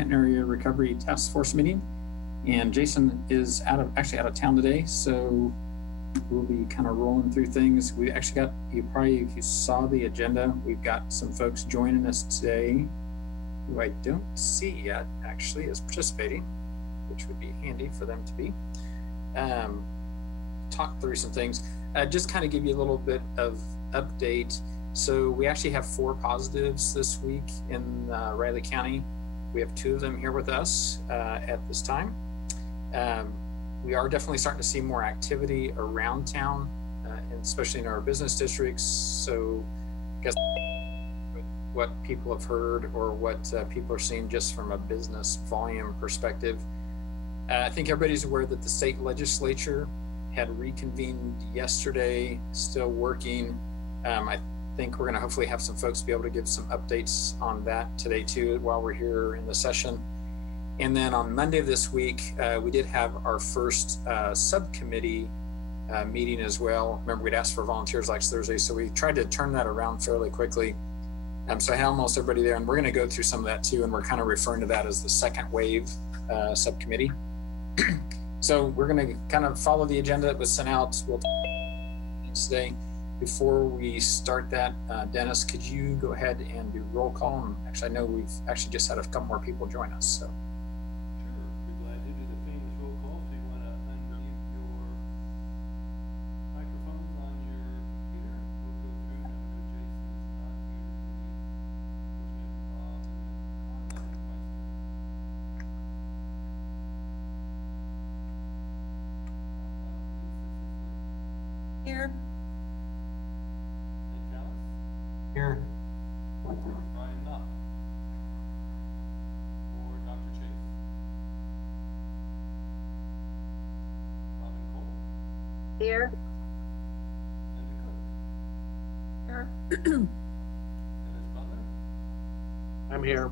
Manhattan Area Recovery Task Force meeting. And Jason is actually out of town today, so we'll be kind of rolling through things. We actually got, if you saw the agenda, we've got some folks joining us today who I don't see yet actually as participating, which would be handy for them to be. Talk through some things. Just kind of give you a little bit of update. So we actually have 4 positives this week in Riley County. We have 2 of them here with us at this time. We are definitely starting to see more activity around town, and especially in our business districts. So I guess what people have heard or what people are seeing just from a business volume perspective. I think everybody's aware that the state legislature had reconvened yesterday, still working. I think we're going to hopefully have some folks be able to give some updates on that today too while we're here in the session. And then on Monday of this week, we did have our first subcommittee meeting as well. Remember, we'd asked for volunteers last Thursday, so we tried to turn that around fairly quickly. So I had almost everybody there, and we're going to go through some of that too, and we're kind of referring to that as the second wave subcommittee. So we're going to kind of follow the agenda that was sent out. We'll talk today. Before we start that, Dennis, could you go ahead and do roll call? And actually, I know we've actually just had a couple more people join us. So. Sure, we're glad to do the famous roll call. So you want to unmute your microphones on your computer. We'll go through. I know Jason is not here today. Of course, we have Bob and Carla and Meister. Here. Here. Brian Nutt. Or Dr. Chase. Robin Cole. Here. Linda Cook. Here. Dennis Butler. I'm here.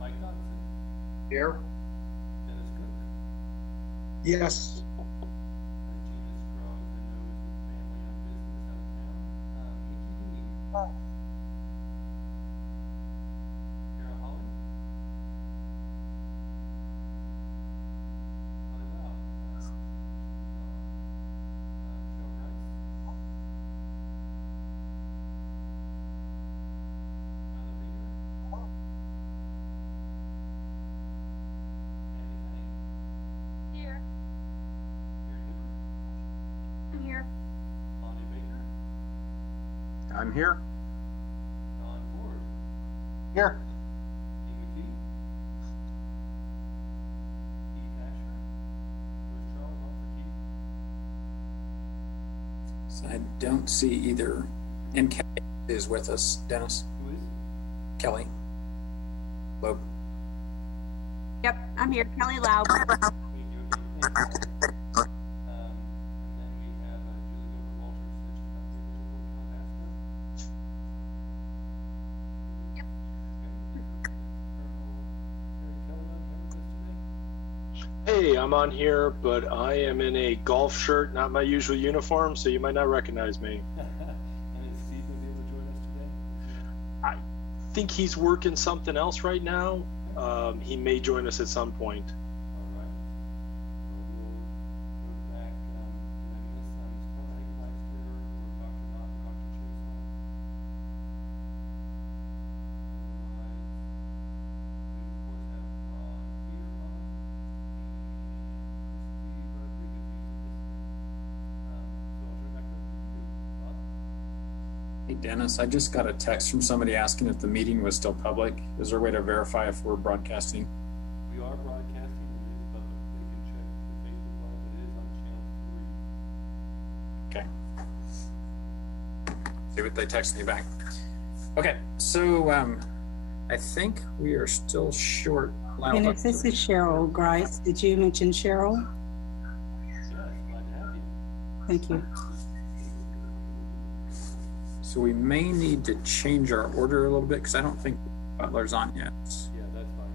Mike Dodson. Here. Dennis Cook. Yes. Gina Scruggs, I know, is with family on business out of town. Mickey Dean. Kara Holly. Holly Lau. Michelle Rice. Tyler Reader. Andy Fanning. Here. Gary Newman. I'm here. Lonnie Baker. I'm here. Don Ford. Here. Dean McKee. Keith Asher. Bruce Charles, on for Keith. So I don't see either. And Kelly is with us, Dennis. Who is? Kelly. Hello. Yep, I'm here. Kelly Lau. Thank you. Okay, thank you. And then we have Julie Gilbert Walters, that she's not here to vote on that. Yep. Okay. Colonel Terry Kellerman, here with us today. Hey, I'm on here, but I am in a golf shirt, not my usual uniform, so you might not recognize me. And is Steve going to be able to join us today? I think he's working something else right now. He may join us at some point. All right. So we'll go back. Did I miss Carla Hagenmeister or Dr. Knott or Dr. Chase on? Hey, Dennis, I just got a text from somebody asking if the meeting was still public. Is there a way to verify if we're broadcasting? We are broadcasting, it is public. They can check the Facebook Live, but it is on channel 3. Okay. See what they text me back. Okay, so I think we are still short. And if this is Cheryl Grice, did you mention Cheryl? Yes, glad to have you. Thank you. So we may need to change our order a little bit because I don't think Butler's on yet. Yeah, that's fine.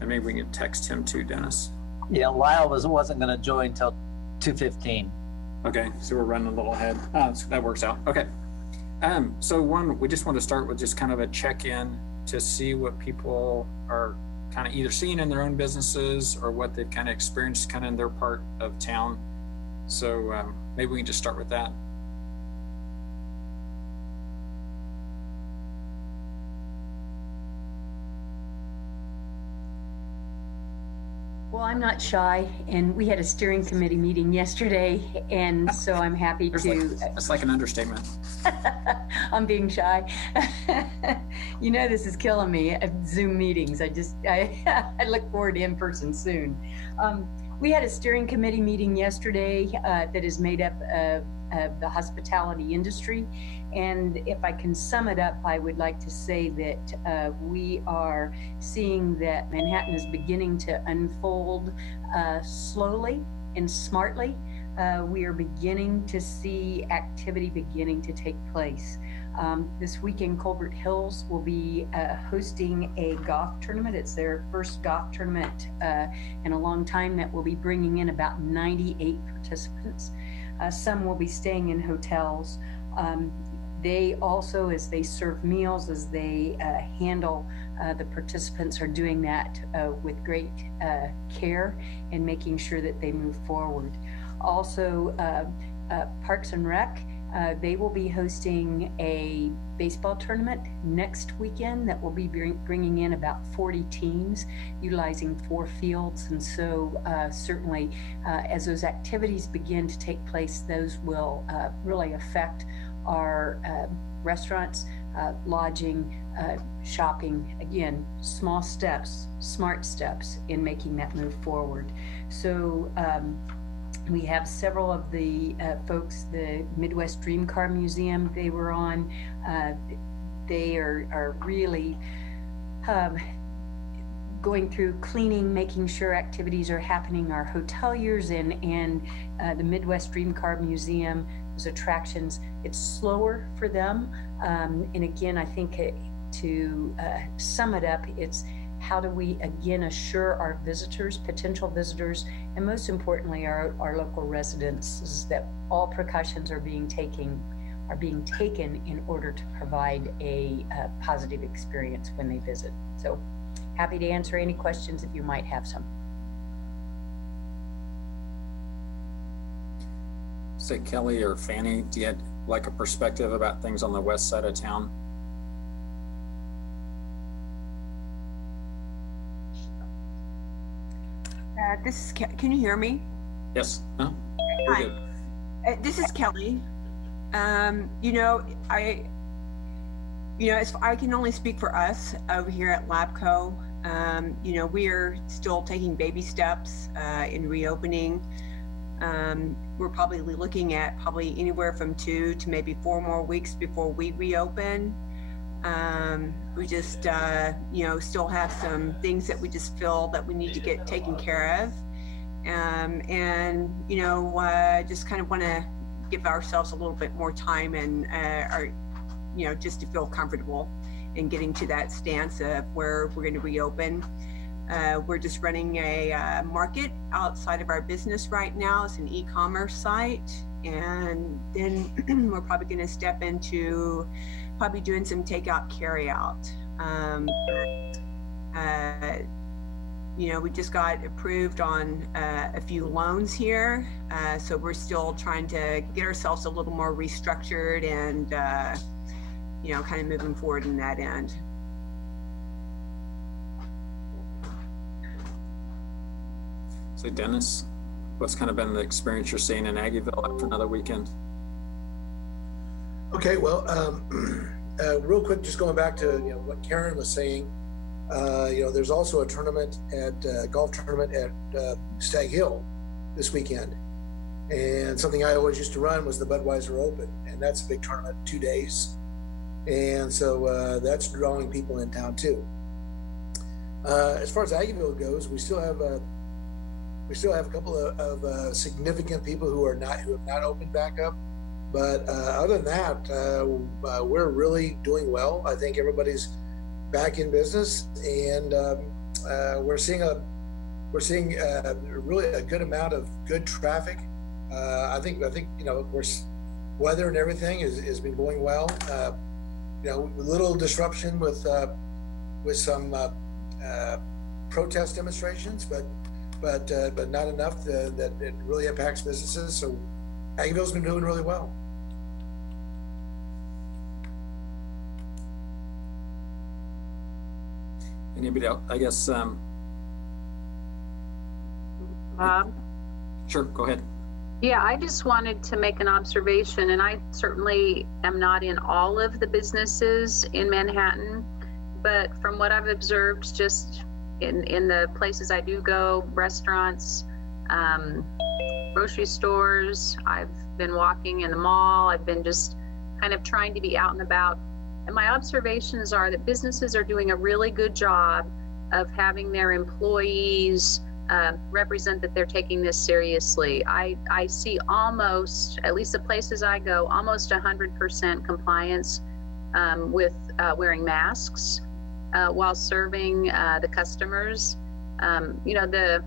And maybe we can text him too, Dennis. Yeah, Lyle wasn't going to join till 2:15. Okay, so we're running a little ahead. That works out. Okay. So we just want to start with just kind of a check-in to see what people are kind of either seeing in their own businesses or what they've kind of experienced kind of in their part of town. So maybe we can just start with that. Well, I'm not shy, and we had a steering committee meeting yesterday, and so I'm happy to. That's like an understatement. I'm being shy. You know, this is killing me at Zoom meetings. I look forward to in-person soon. We had a steering committee meeting yesterday that is made up of the hospitality industry. And if I can sum it up, I would like to say that we are seeing that Manhattan is beginning to unfold slowly and smartly. We are beginning to see activity beginning to take place. This weekend, Colbert Hills will be hosting a golf tournament. It's their first golf tournament in a long time that will be bringing in about 98 participants. Some will be staying in hotels. They also, as they serve meals, as they handle the participants, are doing that with great care and making sure that they move forward. Also, Parks and Rec, they will be hosting a baseball tournament next weekend that will be bringing in about 40 teams, utilizing 4 fields. And so certainly as those activities begin to take place, those will really affect our restaurants, lodging, shopping. Again, small steps, smart steps in making that move forward. So we have several of the folks, the Midwest Dream Car Museum, they were on. They are really going through cleaning, making sure activities are happening. Our hoteliers and the Midwest Dream Car Museum, those attractions, it's slower for them. And again, I think to sum it up, it's how do we again assure our visitors, potential visitors, and most importantly, our local residents, that all precautions are being taken in order to provide a positive experience when they visit. So happy to answer any questions if you might have some. Say, Kelly or Fanny, do you have like a perspective about things on the west side of town? Can you hear me? Yes. Huh? Hi. This is Kelly. I can only speak for us over here at LabCo. We are still taking baby steps in reopening. We're probably looking at anywhere from 2 to maybe 4 more weeks before we reopen. We just, still have some things that we just feel that we need to get taken care of. Just kind of want to give ourselves a little bit more time and, just to feel comfortable in getting to that stance of where we're going to reopen. We're just running a market outside of our business right now. It's an e-commerce site. And then we're probably going to step into doing some takeout, carry out. We just got approved on a few loans here. So we're still trying to get ourselves a little more restructured and, kind of moving forward in that end. So Dennis, what's kind of been the experience you're seeing in Aggieville after another weekend? Okay, well, real quick, just going back to what Karen was saying, there's also a tournament golf tournament at Stag Hill this weekend, and something I always used to run was the Budweiser Open, and that's a big tournament, 2 days, and so that's drawing people in town too. As far as Aggieville goes, we still have a couple of significant people who have not opened back up. But other than that, we're really doing well. I think everybody's back in business, and we're seeing really a good amount of good traffic. I think of course, weather and everything has been going well. A little disruption with some protest demonstrations, but not enough that it really impacts businesses. So Aggieville's been doing really well. Anybody else? I guess, Bob? Sure, go ahead. Yeah, I just wanted to make an observation, and I certainly am not in all of the businesses in Manhattan, but from what I've observed just in the places I do go, restaurants, grocery stores, I've been walking in the mall, I've been just kind of trying to be out and about. And my observations are that businesses are doing a really good job of having their employees represent that they're taking this seriously. I see almost, at least the places I go, almost 100% compliance with wearing masks while serving the customers. You know, the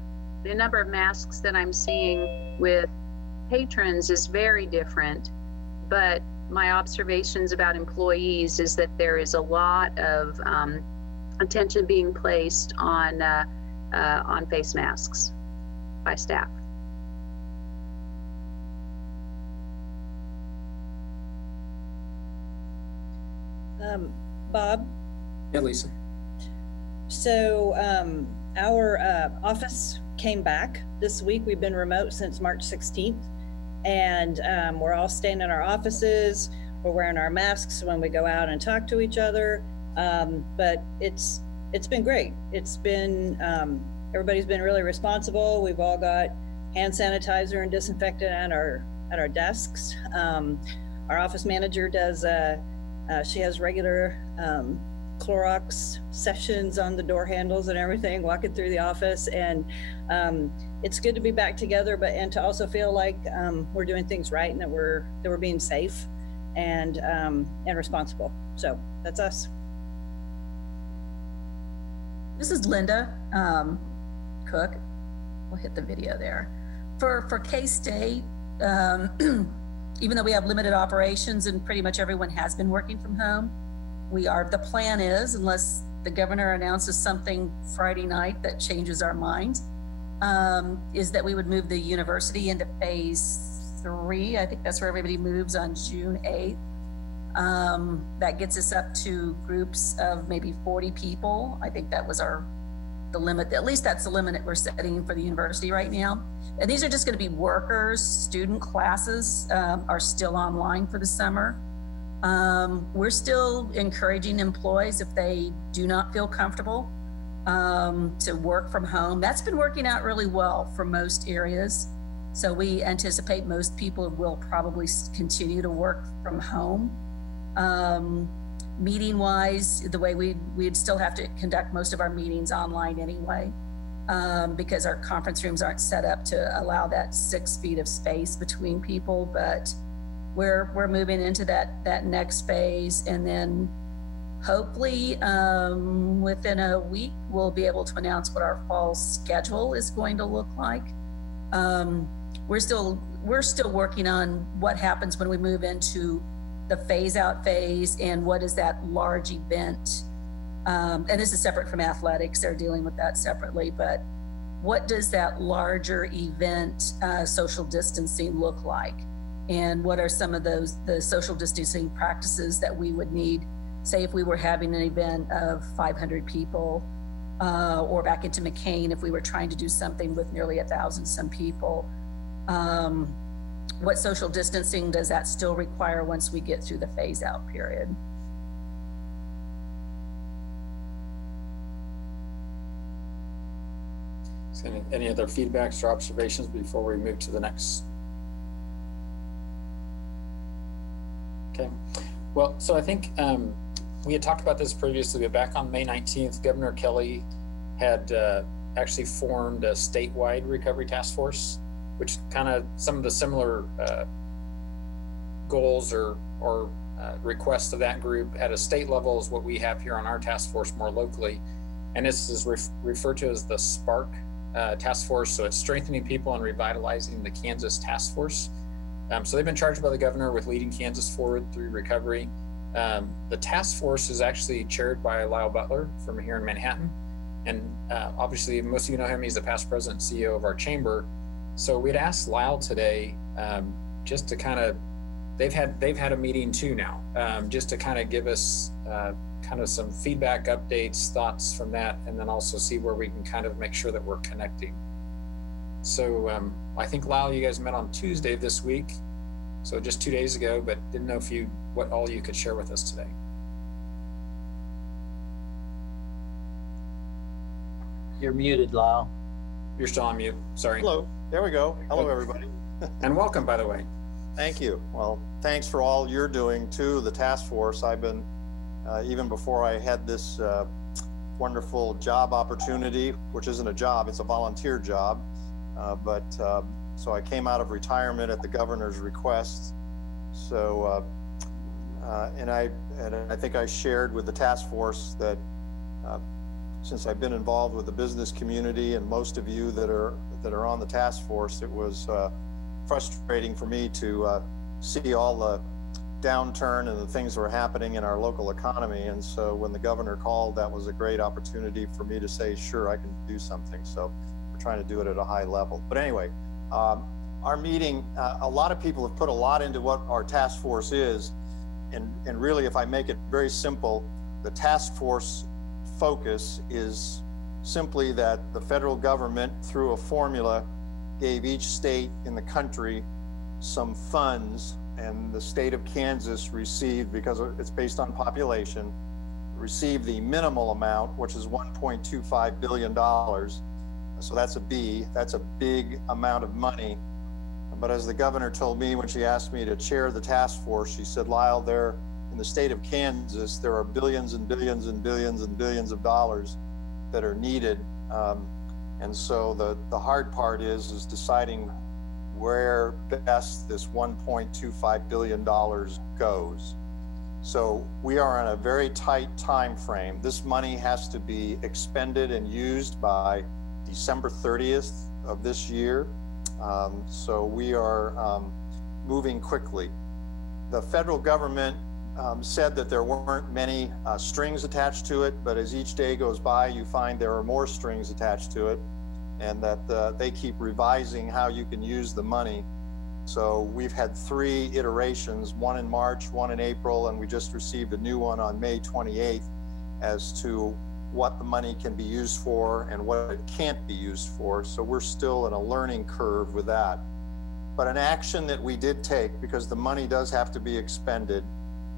number of masks that I'm seeing with patrons is very different, but my observations about employees is that there is a lot of attention being placed on face masks by staff. Bob? Yeah, Lisa. So our office came back this week. We've been remote since March 16th. And we're all staying in our offices. We're wearing our masks when we go out and talk to each other. But it's been great. It's been, everybody's been really responsible. We've all got hand sanitizer and disinfectant at our desks. Our office manager does, she has regular Clorox sessions on the door handles and everything, walking through the office. And it's good to be back together, and to also feel like we're doing things right and that we're being safe and responsible. So that's us. This is Linda Cook. We'll hit the video there. For K-State, even though we have limited operations and pretty much everyone has been working from home, the plan is, unless the governor announces something Friday night that changes our minds, is that we would move the university into phase 3. I think that's where everybody moves on June 8th. That gets us up to groups of maybe 40 people. I think that was the limit. At least that's the limit that we're setting for the university right now. And these are just going to be workers. Student classes are still online for the summer. We're still encouraging employees, if they do not feel comfortable, to work from home. That's been working out really well for most areas. So we anticipate most people will probably continue to work from home. Meeting wise, the way we'd still have to conduct most of our meetings online anyway, because our conference rooms aren't set up to allow that 6 feet of space between people. But we're moving into that next phase, and then hopefully within a week we'll be able to announce what our fall schedule is going to look like. We're still working on what happens when we move into the phase out phase, and what is that large event. And this is separate from athletics, they're dealing with that separately, but what does that larger event social distancing look like? And what are some of the social distancing practices that we would need, say if we were having an event of 500 people, or back into McCain, if we were trying to do something with nearly 1,000 some people. What social distancing does that still require once we get through the phase out period? Any other feedbacks or observations before we move to the next? Okay. Well, so I think we had talked about this previously, but back on May 19th, Governor Kelly had actually formed a statewide recovery task force, which kind of some of the similar goals or requests of that group at a state level is what we have here on our task force more locally. And this is referred to as the SPARK task force. So it's strengthening people and revitalizing the Kansas task force. So they've been charged by the governor with leading Kansas forward through recovery. The task force is actually chaired by Lyle Butler from here in Manhattan. And obviously, most of you know him. He's the past president and CEO of our chamber. So we'd asked Lyle today just to kind of, they've had a meeting too now, just to kind of give us kind of some feedback, updates, thoughts from that, and then also see where we can kind of make sure that we're connecting. So I think, Lyle, you guys met on Tuesday this week, so just 2 days ago, but didn't know if what all you could share with us today. You're muted, Lyle. You're still on mute. Sorry. Hello. There we go. Hello, everybody. And welcome, by the way. Thank you. Well, thanks for all you're doing too, the task force. I've been, even before I had this wonderful job opportunity, which isn't a job, it's a volunteer job. So I came out of retirement at the governor's request. So, and I think I shared with the task force that since I've been involved with the business community and most of you that are on the task force, it was frustrating for me to see all the downturn and the things that were happening in our local economy. And so when the governor called, that was a great opportunity for me to say, sure, I can do something. So we're trying to do it at a high level. But anyway, our meeting, a lot of people have put a lot into what our task force is. And really, if I make it very simple, the task force focus is simply that the federal government, through a formula, gave each state in the country some funds, and the state of Kansas received, because it's based on population, received the minimal amount, which is $1.25 billion. So that's a B, that's a big amount of money. But as the governor told me when she asked me to chair the task force, she said, Lyle, there in the state of Kansas, there are billions and billions and billions and billions of dollars that are needed. And so the hard part is deciding where best this $1.25 billion goes. So we are on a very tight time frame. This money has to be expended and used by December 30th of this year. So we are moving quickly. The federal government said that there weren't many strings attached to it, but as each day goes by, you find there are more strings attached to it, and that they keep revising how you can use the money. So we've had 3 iterations, one in March, one in April, and we just received a new one on May 28th as to what the money can be used for and what it can't be used for. So we're still in a learning curve with that. But an action that we did take, because the money does have to be expended,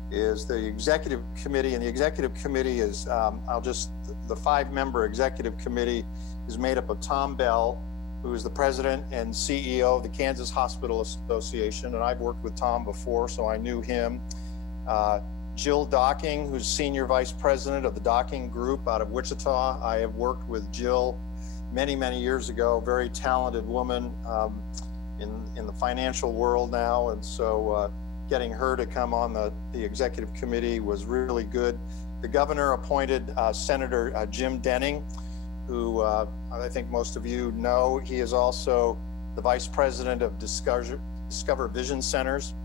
is the executive committee. And the executive committee is, the 5-member executive committee is made up of Tom Bell, who is the president and CEO of the Kansas Hospital Association. And I've worked with Tom before, so I knew him. Jill Docking, who's senior vice president of the Docking Group out of Wichita. I have worked with Jill many, many years ago, very talented woman in the financial world now. And so getting her to come on the executive committee was really good. The governor appointed Senator Jim Denning, who I think most of you know. He is also the vice president of Discover Vision Centers.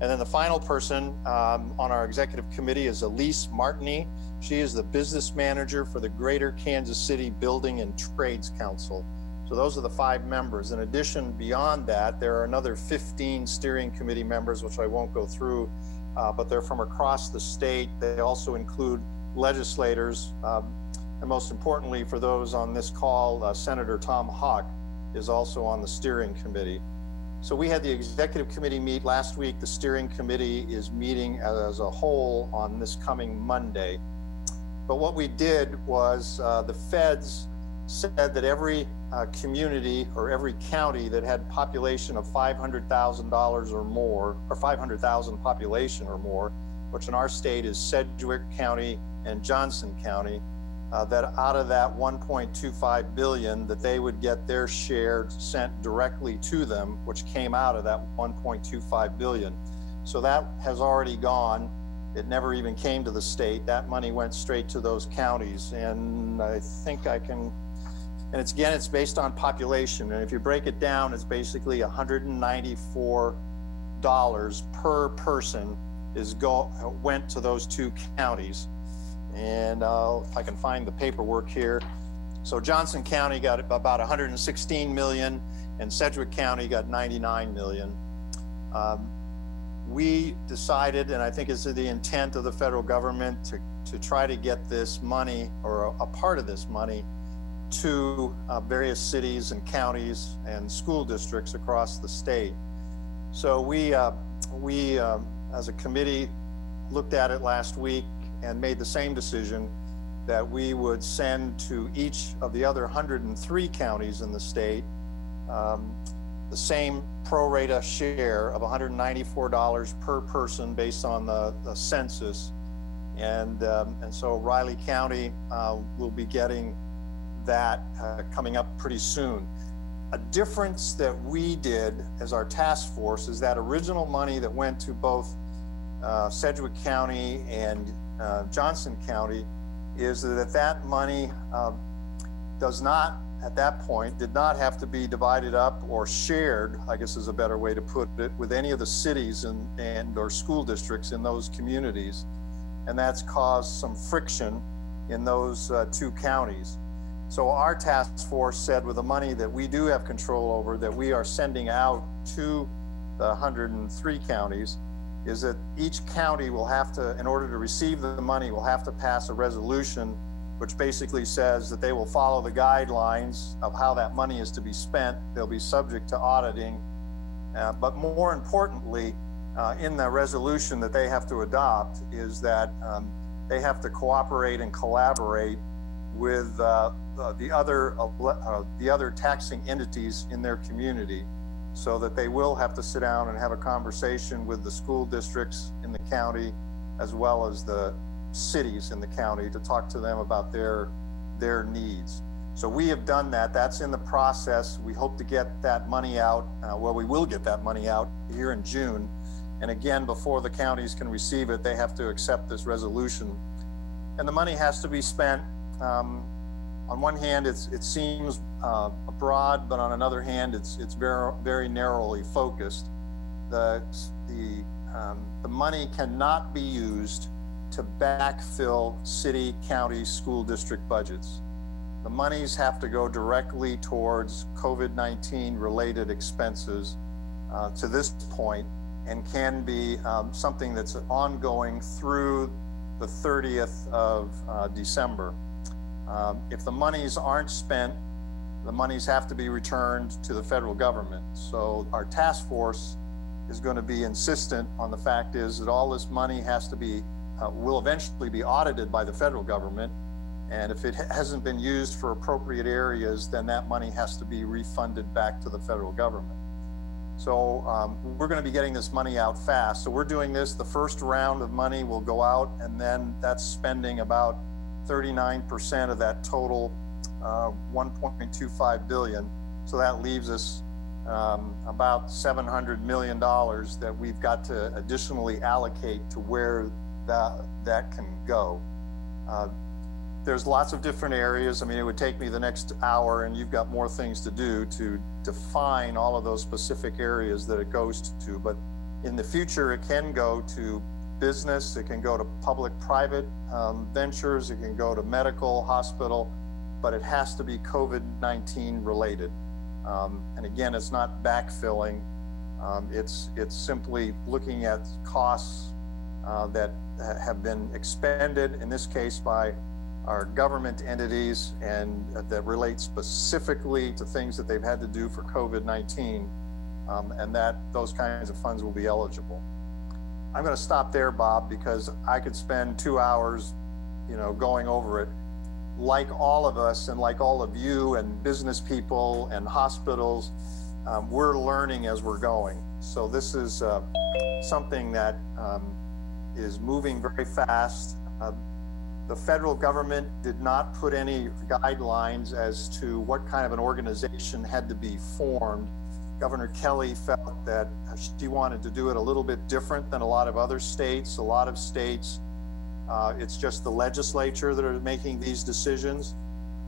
And then the final person on our executive committee is Elise Martini. She is the business manager for the Greater Kansas City Building and Trades Council. So those are the 5 members. In addition, beyond that, there are another 15 steering committee members, which I won't go through, but they're from across the state. They also include legislators. And most importantly, for those on this call, Senator Tom Hawk is also on the steering committee. So we had the executive committee meet last week. The steering committee is meeting as a whole on this coming Monday. But what we did was the feds said that every community or every county that had population of $500,000 or more, or 500,000 population or more, which in our state is Sedgwick County and Johnson County, that out of that 1.25 billion, that they would get their share sent directly to them, which came out of that 1.25 billion. So that has already gone. It never even came to the state. That money went straight to those counties. And I think I can, and it's based on population. And if you break it down, it's basically $194 per person went to those two counties. And if I can find the paperwork here. So Johnson County got about 116 million and Sedgwick County got 99 million. We decided, and I think it's the intent of the federal government, to try to get this money, or a part of this money, to various cities and counties and school districts across the state. So we as a committee looked at it last week and made the same decision that we would send to each of the other 103 counties in the state the same pro rata share of $194 per person based on the census. And so Riley County will be getting that coming up pretty soon. A difference that we did as our task force is that original money that went to both Sedgwick County and Johnson County is that money does not, at that point, did not have to be divided up or shared, I guess is a better way to put it, with any of the cities and or school districts in those communities. And that's caused some friction in those two counties. So our task force said, with the money that we do have control over, that we are sending out to the 103 counties, is that each county will have to, in order to receive the money, will have to pass a resolution which basically says that they will follow the guidelines of how that money is to be spent. They'll be subject to auditing. But more importantly, in the resolution that they have to adopt is that they have to cooperate and collaborate with the other taxing entities in their community, so that they will have to sit down and have a conversation with the school districts in the county, as well as the cities in the county, to talk to them about their needs. So we have done that. That's in the process. We hope to get that money out. Well, we will get that money out here in June. And again, before the counties can receive it, they have to accept this resolution. And the money has to be spent. On one hand, it seems broad, but on another hand, it's very, very narrowly focused. The money cannot be used to backfill city, county, school district budgets. The monies have to go directly towards COVID-19 related expenses to this point, and can be something that's ongoing through the 30th of December. If the monies aren't spent, the monies have to be returned to the federal government. So our task force is going to be insistent on the fact is that all this money has to be, will eventually be audited by the federal government. And if it hasn't been used for appropriate areas, then that money has to be refunded back to the federal government. So we're going to be getting this money out fast. So we're doing this, the first round of money will go out, and then that's spending about 39% of that total 1.25 billion. So that leaves us about $700 million that we've got to additionally allocate to where that can go. There's lots of different areas. I mean, it would take me the next hour, and you've got more things to do to define all of those specific areas that it goes to. But in the future, it can go to business, it can go to public-private ventures, it can go to medical, hospital, but it has to be COVID-19 related. And again, it's not backfilling. It's simply looking at costs that have been expended, in this case by our government entities, and that relate specifically to things that they've had to do for COVID-19, and that those kinds of funds will be eligible. I'm going to stop there, Bob, because I could spend 2 hours, going over it. Like all of us, and like all of you and business people and hospitals, we're learning as we're going. So this is something that is moving very fast. The federal government did not put any guidelines as to what kind of an organization had to be formed. Governor Kelly felt that she wanted to do it a little bit different than a lot of other states. A lot of states, it's just the legislature that are making these decisions.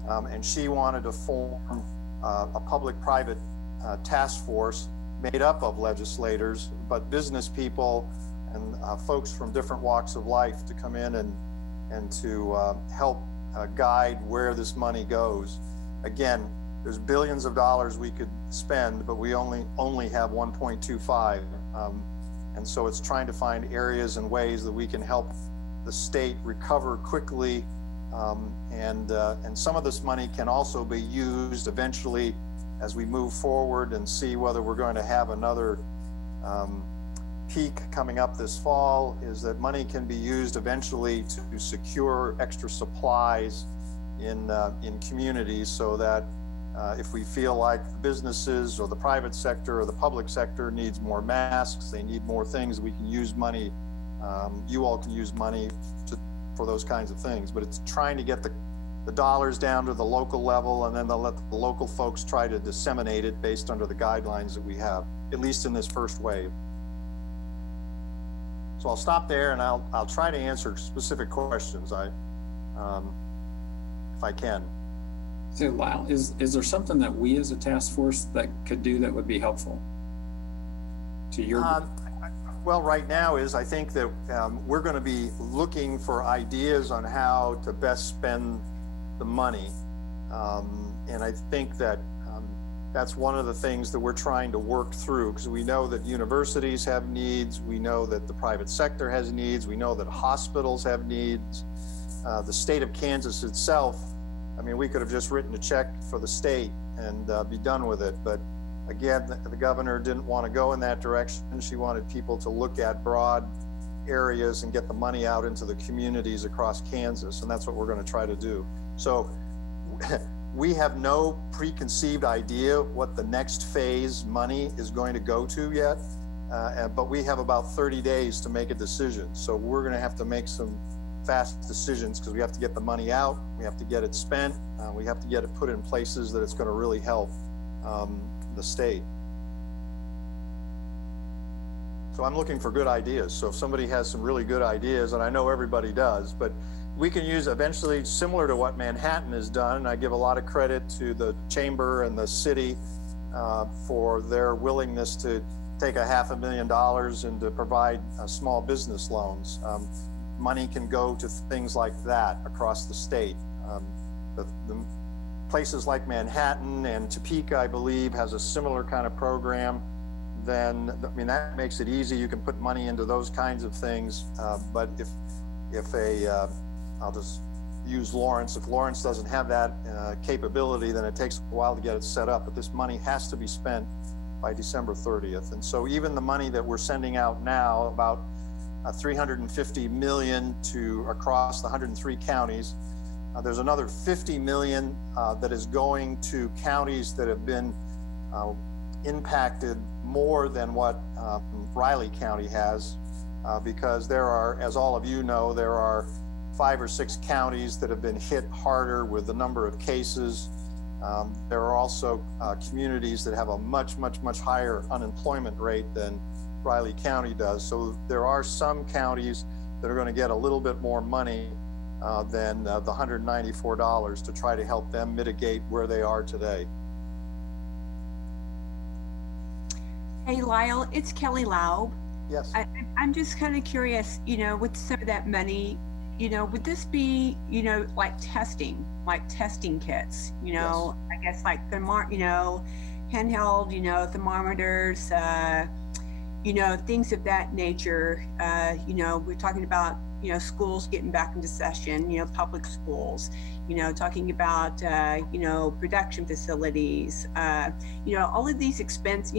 And she wanted to form a public-private task force made up of legislators, but business people folks from different walks of life to come in and to help guide where this money goes. Again, there's billions of dollars we could spend, but we only have 1.25. And so it's trying to find areas and ways that we can help the state recover quickly. And some of this money can also be used eventually as we move forward and see whether we're going to have another peak coming up this fall, is that money can be used eventually to secure extra supplies in communities, so that if we feel like the businesses or the private sector or the public sector needs more masks, they need more things, we can use money. You all can use money for those kinds of things, but it's trying to get the dollars down to the local level, and then they'll let the local folks try to disseminate it based under the guidelines that we have, at least in this first wave. So I'll stop there, and I'll try to answer specific questions if I can. So Lyle, is there something that we as a task force that could do that would be helpful to your? Well, right now I think that we're going to be looking for ideas on how to best spend the money. And I think that that's one of the things that we're trying to work through, because we know that universities have needs. We know that the private sector has needs. We know that hospitals have needs. The state of Kansas itself, I mean, we could have just written a check for the state and be done with it. But again, the governor didn't want to go in that direction. She wanted people to look at broad areas and get the money out into the communities across Kansas. And that's what we're going to try to do. So we have no preconceived idea what the next phase money is going to go to yet. But we have about 30 days to make a decision. So we're going to have to make some fast decisions, because we have to get the money out, we have to get it spent, we have to get it put in places that it's going to really help the state. So I'm looking for good ideas. So if somebody has some really good ideas, and I know everybody does, but we can use eventually similar to what Manhattan has done, and I give a lot of credit to the chamber and the city for their willingness to take $500,000 and to provide small business loans. Money can go to things like that across the state. The places like Manhattan and Topeka, I believe, has a similar kind of program. Then, I mean, that makes it easy. You can put money into those kinds of things. But if I'll just use Lawrence. If Lawrence doesn't have that capability, then it takes a while to get it set up. But this money has to be spent by December 30th. And so even the money that we're sending out now, about $350 million to across the 103 counties. There's another $50 million that is going to counties that have been impacted more than what Riley County has, because there are, as all of you know, there are 5 or 6 counties that have been hit harder with the number of cases. There are also communities that have a much higher unemployment rate than Riley County does. So there are some counties that are going to get a little bit more money than the $194 to try to help them mitigate where they are today. Hey, Lyle, it's Kelly Laub. Yes. I'm just kind of curious, with some of that money, would this be, like testing kits, Yes. I guess like handheld, thermometers, things of that nature. We're talking about, schools getting back into session, public schools, talking about, production facilities, all of these expense,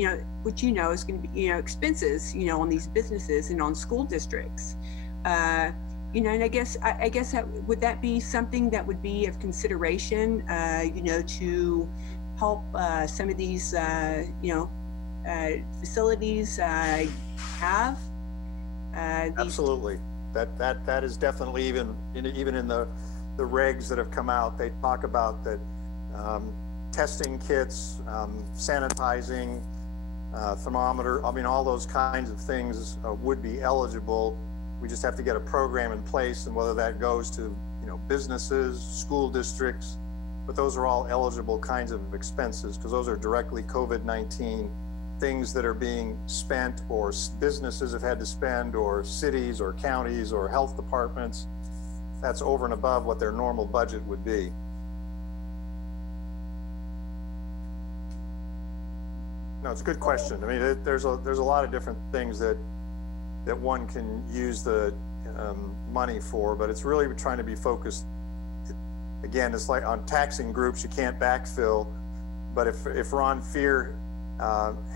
which, is going to be, expenses, on these businesses and on school districts. And I guess would that be something that would be of consideration, to help some of these, facilities have? Absolutely. That is definitely even in the regs that have come out. They talk about that testing kits, sanitizing, thermometer. I mean, all those kinds of things would be eligible. We just have to get a program in place, and whether that goes to businesses, school districts, but those are all eligible kinds of expenses because those are directly COVID-19 things that are being spent or businesses have had to spend, or cities or counties or health departments, that's over and above what their normal budget would be. No, it's a good question. I mean, there's a lot of different things that one can use the money for, but it's really trying to be focused. Again, it's like on taxing groups, you can't backfill, but if Ron Fear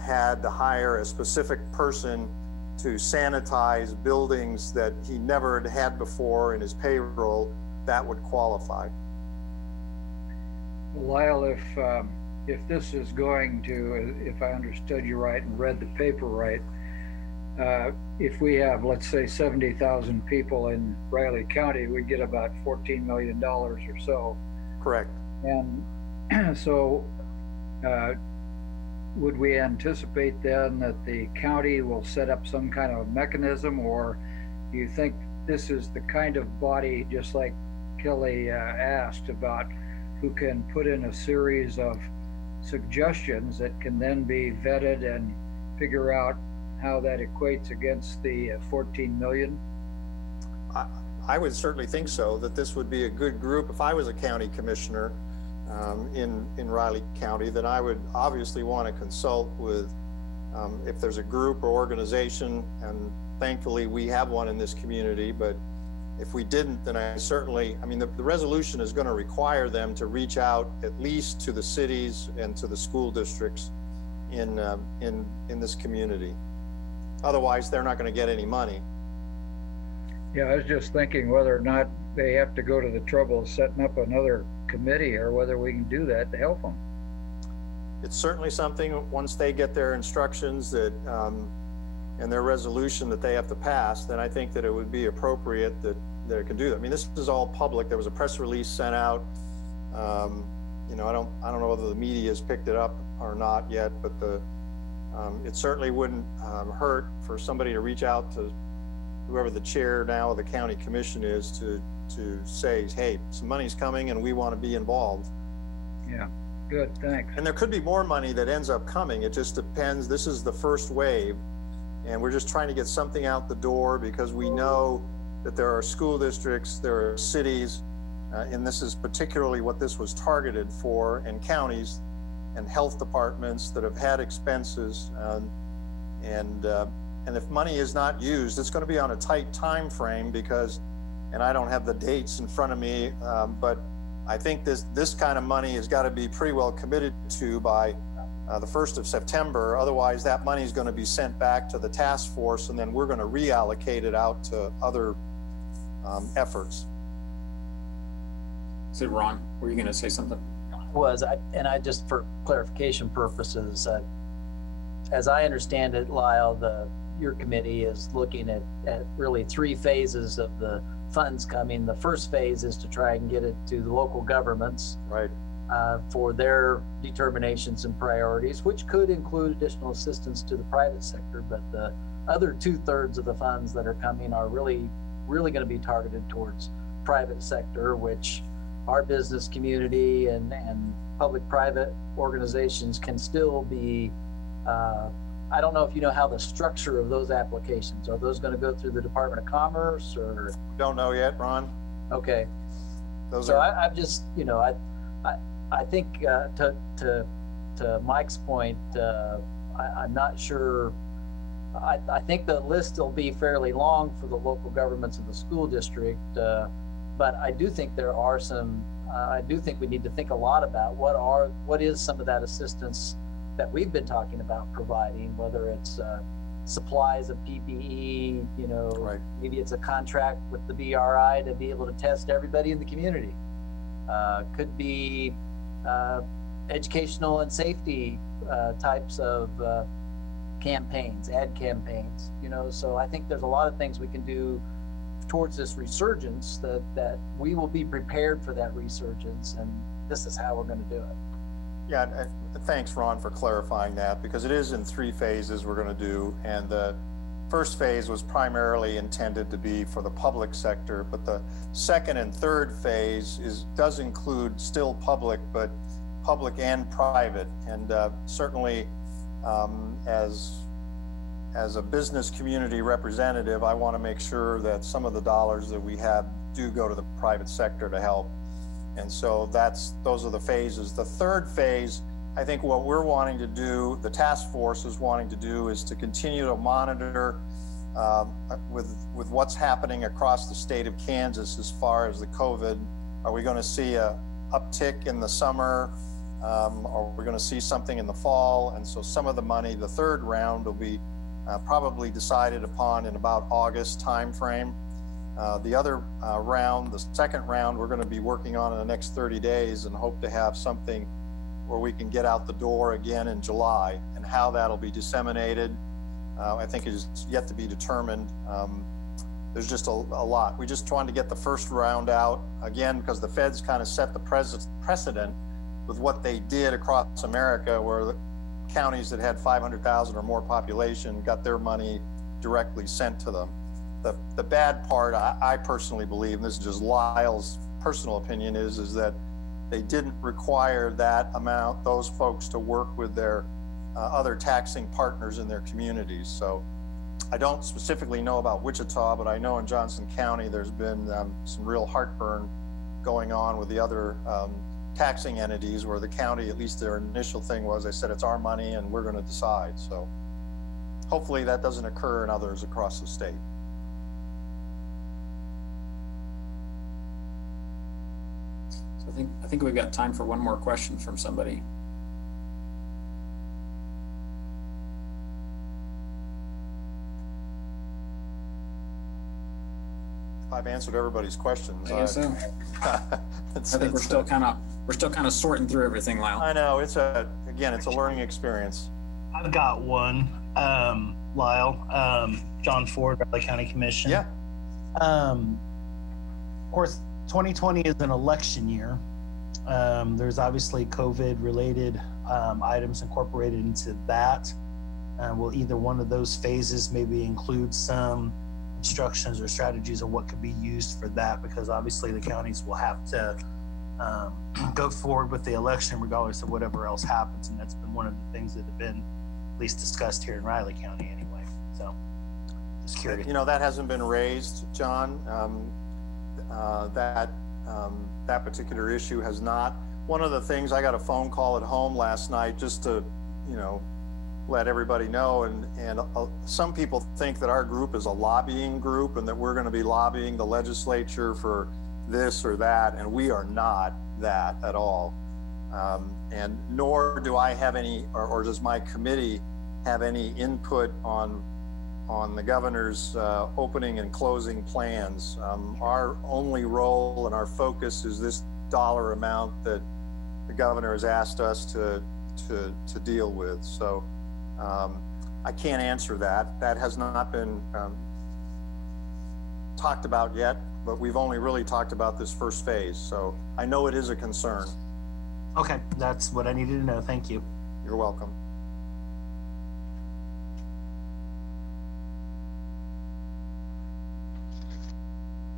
had to hire a specific person to sanitize buildings that he never had before in his payroll, that would qualify. Lyle, if this is going to, if I understood you right and read the paper right, if we have, let's say, 70,000 people in Riley County, we get about $14 million or so. Correct. And so would we anticipate then that the county will set up some kind of mechanism, or do you think this is the kind of body, just like Kelly asked about, who can put in a series of suggestions that can then be vetted and figure out how that equates against the 14 million? I would certainly think so, that this would be a good group. If I was a county commissioner in Riley County, then I would obviously want to consult with, if there's a group or organization, and thankfully we have one in this community, but if we didn't, then I mean, the resolution is going to require them to reach out at least to the cities and to the school districts in this community. Otherwise, they're not going to get any money. Yeah, I was just thinking whether or not they have to go to the trouble of setting up another committee, or whether we can do that to help them. It's certainly something, once they get their instructions that and their resolution that they have to pass, then I think that it would be appropriate that they can do that. I mean, this is all public. There was a press release sent out. You know, I don't know whether the media has picked it up or not yet, but it certainly wouldn't hurt for somebody to reach out to whoever the chair now of the county commission is to say, hey, some money's coming and we want to be involved. Yeah, good, thanks. And there could be more money that ends up coming. It just depends. This is the first wave, and we're just trying to get something out the door, because we know that there are school districts, there are cities, and this is particularly what this was targeted for, and counties and health departments that have had expenses, and if money is not used, it's going to be on a tight time frame, because, and I don't have the dates in front of me, but I think this kind of money has got to be pretty well committed to by the 1st of September. Otherwise, that money is going to be sent back to the task force, and then we're going to reallocate it out to other efforts. So Ron, were you going to say something? I just, for clarification purposes, as I understand it, Lyle, your committee is looking at really 3 phases of the funds coming. The first phase is to try and get it to the local governments, right, for their determinations and priorities, which could include additional assistance to the private sector. But the other 2/3 of the funds that are coming are really going to be targeted towards private sector, which our business community and public-private organizations can still be. I don't know if you know how the structure of those applications, are those going to go through the Department of Commerce, or? Don't know yet, Ron. Okay. I'm just, you know, I think to Mike's point, I'm not sure. I think the list will be fairly long for the local governments and the school district, but I do think there are some. I do think we need to think a lot about what is some of that assistance that we've been talking about providing, whether it's supplies of PPE, you know, right. Maybe it's a contract with the BRI to be able to test everybody in the community. Could be educational and safety types of campaigns, ad campaigns, you know, so I think there's a lot of things we can do towards this resurgence that we will be prepared for that resurgence, and this is how we're going to do it. Yeah, thanks, Ron, for clarifying that, because it is in 3 phases we're going to do, and the first phase was primarily intended to be for the public sector, but the second and third phase does include still public, but public and private, and certainly as a business community representative, I want to make sure that some of the dollars that we have do go to the private sector to help. And so those are the phases. The third phase, I think what we're wanting to do, the task force is wanting to do, is to continue to monitor with what's happening across the state of Kansas as far as the COVID. Are we going to see a uptick in the summer? Are we going to see something in the fall? And so some of the money, the third round, will be probably decided upon in about August timeframe. The other round, the second round, we're going to be working on in the next 30 days and hope to have something where we can get out the door again in July. And how that'll be disseminated, I think is yet to be determined. There's just a lot. We just trying to get the first round out again, because the feds kind of set the precedent with what they did across America, where the counties that had 500,000 or more population got their money directly sent to them. The bad part, I personally believe, and this is just Lyle's personal opinion, is that they didn't require that amount, those folks, to work with their other taxing partners in their communities. So I don't specifically know about Wichita, but I know in Johnson County there's been some real heartburn going on with the other taxing entities, where the county, at least their initial thing was, they said it's our money and we're going to decide. So hopefully that doesn't occur in others across the state. So I think we've got time for one more question from somebody. I've answered everybody's questions. I guess so. I think we're still kind of sorting through everything, Lyle. I know it's a learning experience. I've got one, Lyle, John Ford, Riley County Commission. Yeah. Of course, 2020 is an election year. There's obviously COVID-related items incorporated into that. Will either one of those phases maybe include some instructions or strategies of what could be used for that? Because obviously the counties will have to go forward with the election regardless of whatever else happens, and that's been one of the things that have been at least discussed here in Riley County anyway. So just curious. You know, that hasn't been raised, John. That particular issue has not. One of the things, I got a phone call at home last night just to, let everybody know, and some people think that our group is a lobbying group and that we're going to be lobbying the legislature for this or that, and we are not that at all. And nor do I have any, or does my committee have any input on the governor's opening and closing plans. Our only role and our focus is this dollar amount that the governor has asked us to deal with. So I can't answer that. That has not been talked about yet, but we've only really talked about this first phase. So I know it is a concern. Okay, that's what I needed to know. Thank you. You're welcome.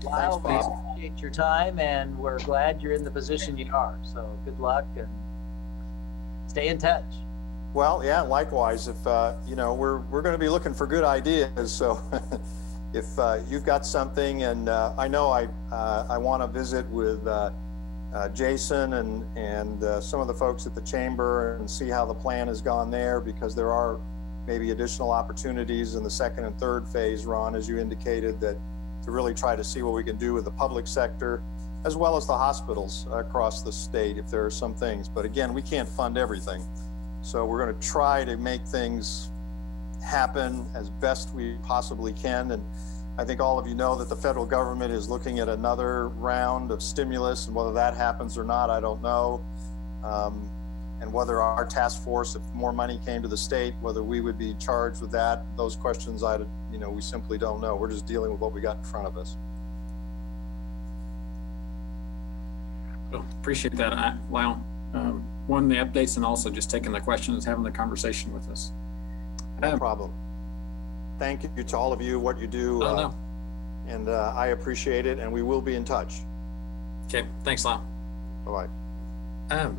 Lyle, we appreciate your time, and we're glad you're in the position you are. So good luck and stay in touch. Well, yeah, likewise. If we're going to be looking for good ideas. So if you've got something, and I know I want to visit with Jason and some of the folks at the chamber and see how the plan has gone there, because there are maybe additional opportunities in the second and third phase, Ron, as you indicated, that to really try to see what we can do with the public sector, as well as the hospitals across the state, if there are some things. But again, we can't fund everything. So we're going to try to make things happen as best we possibly can. And I think all of you know that the federal government is looking at another round of stimulus, and whether that happens or not, I don't know. And whether our task force, if more money came to the state, whether we would be charged with that, those questions, we simply don't know. We're just dealing with what we got in front of us. Well, appreciate that, Lyle. One, the updates, and also just taking the questions, having the conversation with us. No problem. Thank you to all of you, what you do. And I appreciate it, and we will be in touch. Okay, thanks, Lyle. Bye-bye.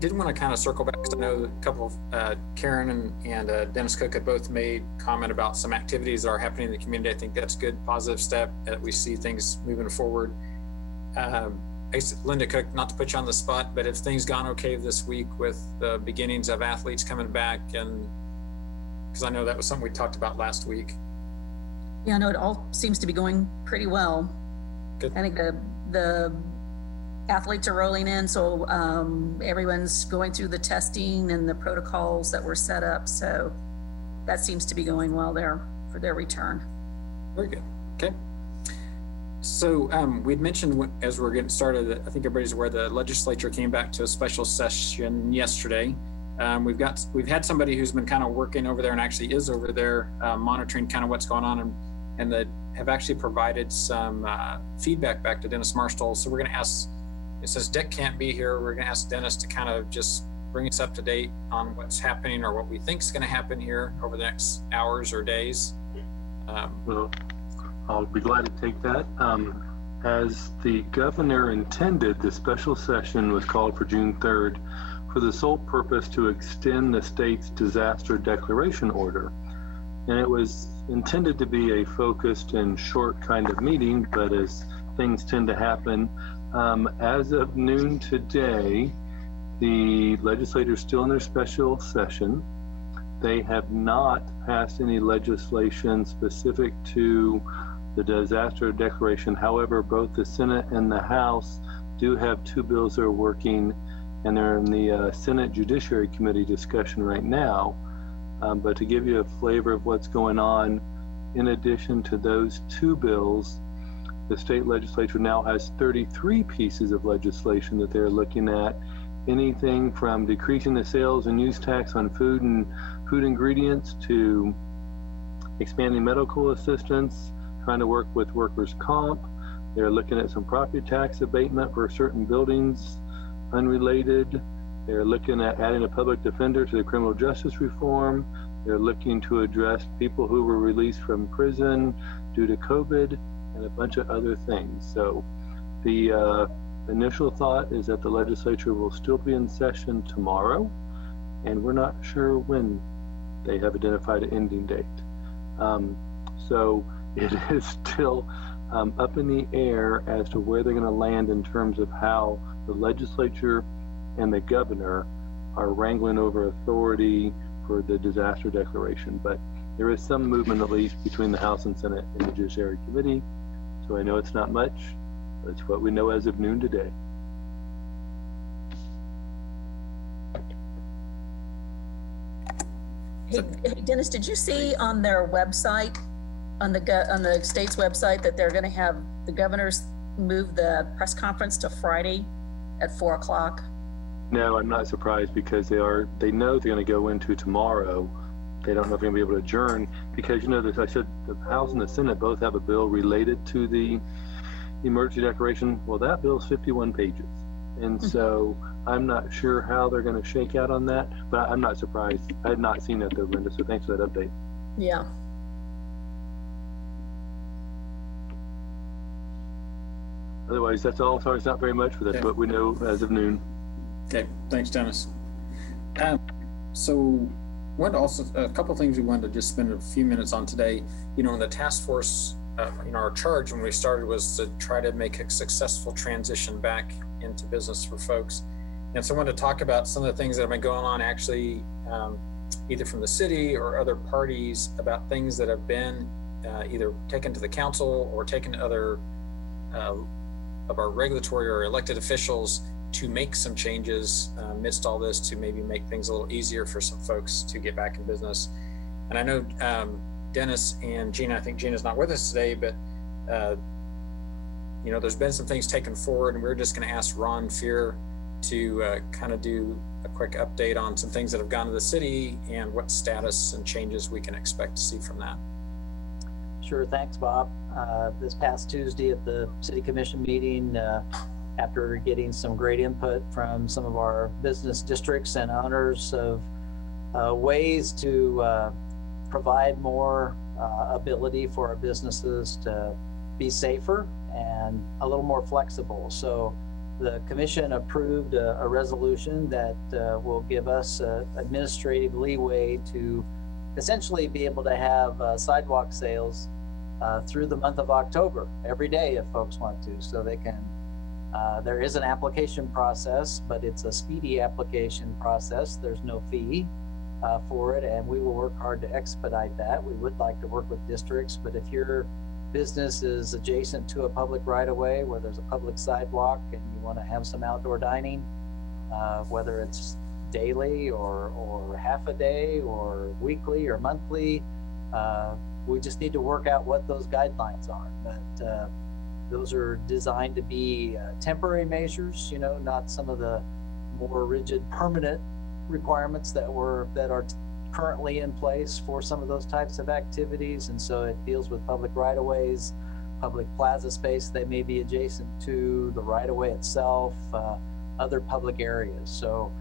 did want to kind of circle back because I know a couple of Karen and Dennis Cook had both made comment about some activities that are happening in the community. I think that's a good positive step that we see things moving forward. Linda Cook, not to put you on the spot, but have things gone okay this week with the beginnings of athletes coming back? And because I know that was something we talked about last week. Yeah, no, it all seems to be going pretty well. Good. I think the athletes are rolling in, so everyone's going through the testing and the protocols that were set up. So that seems to be going well there for their return. Very good. Okay. So we'd mentioned as we're getting started, I think everybody's aware the legislature came back to a special session yesterday. We've had somebody who's been kind of working over there and actually is over there monitoring kind of what's going on and that have actually provided some feedback back to Dennis Marstall. So we're going to ask, since Dick can't be here, we're going to ask Dennis to kind of just bring us up to date on what's happening or what we think is going to happen here over the next hours or days. Well, I'll be glad to take that. As the governor intended, the special session was called for June 3rd for the sole purpose to extend the state's disaster declaration order. And it was intended to be a focused and short kind of meeting, but as things tend to happen, as of noon today, the legislators still in their special session. They have not passed any legislation specific to the disaster declaration. However, both the Senate and the House do have two bills that are working, and they're in the Senate Judiciary Committee discussion right now. But to give you a flavor of what's going on, in addition to those two bills, the state legislature now has 33 pieces of legislation that they're looking at. Anything from decreasing the sales and use tax on food and food ingredients to expanding medical assistance, trying to work with workers' comp. They're looking at some property tax abatement for certain buildings unrelated. They're looking at adding a public defender to the criminal justice reform. They're looking to address people who were released from prison due to COVID and a bunch of other things. So the initial thought is that the legislature will still be in session tomorrow, and we're not sure when they have identified an ending date. So it is still up in the air as to where they're going to land in terms of how the legislature and the governor are wrangling over authority for the disaster declaration. But there is some movement, at least, between the House and Senate and the Judiciary Committee. So I know it's not much, but it's what we know as of noon today. Hey, Dennis, did you see on their website, on the state's website, that they're going to have the governors move the press conference to Friday at 4 o'clock? No, I'm not surprised because they know they're going to go into tomorrow. They don't know if they're going to be able to adjourn because, you know, as I said, the House and the Senate both have a bill related to the emergency declaration. Well, that bill's 51 pages. And so I'm not sure how they're going to shake out on that, but I'm not surprised. I had not seen that though, Linda, so thanks for that update. Yeah. Otherwise, that's all. Sorry, it's not very much, but that's what we know as of noon. Okay, thanks, Dennis. So also a couple of things we wanted to just spend a few minutes on today. You know, in the task force, our charge when we started was to try to make a successful transition back into business for folks. And so I wanted to talk about some of the things that have been going on actually, either from the city or other parties about things that have been either taken to the council or taken to other of our regulatory or elected officials to make some changes amidst all this to maybe make things a little easier for some folks to get back in business. And I know Dennis and Gina, I think Gina's not with us today, but there's been some things taken forward, and we're just going to ask Ron Fear to kind of do a quick update on some things that have gone to the city and what status and changes we can expect to see from that. Sure, thanks, Bob. This past Tuesday at the City Commission meeting, after getting some great input from some of our business districts and owners of ways to provide more ability for our businesses to be safer and a little more flexible. So the commission approved a resolution that will give us administrative leeway to essentially be able to have sidewalk sales through the month of October, every day if folks want to. So they can, there is an application process, but it's a speedy application process. There's no fee for it, and we will work hard to expedite that. We would like to work with districts, but if your business is adjacent to a public right-of-way where there's a public sidewalk and you want to have some outdoor dining, whether it's daily or half a day or weekly or monthly, we just need to work out what those guidelines are. But those are designed to be temporary measures, you know, not some of the more rigid permanent requirements that are currently in place for some of those types of activities. And so it deals with public right-of-ways, public plaza space that may be adjacent to the right-of-way itself, other public areas. So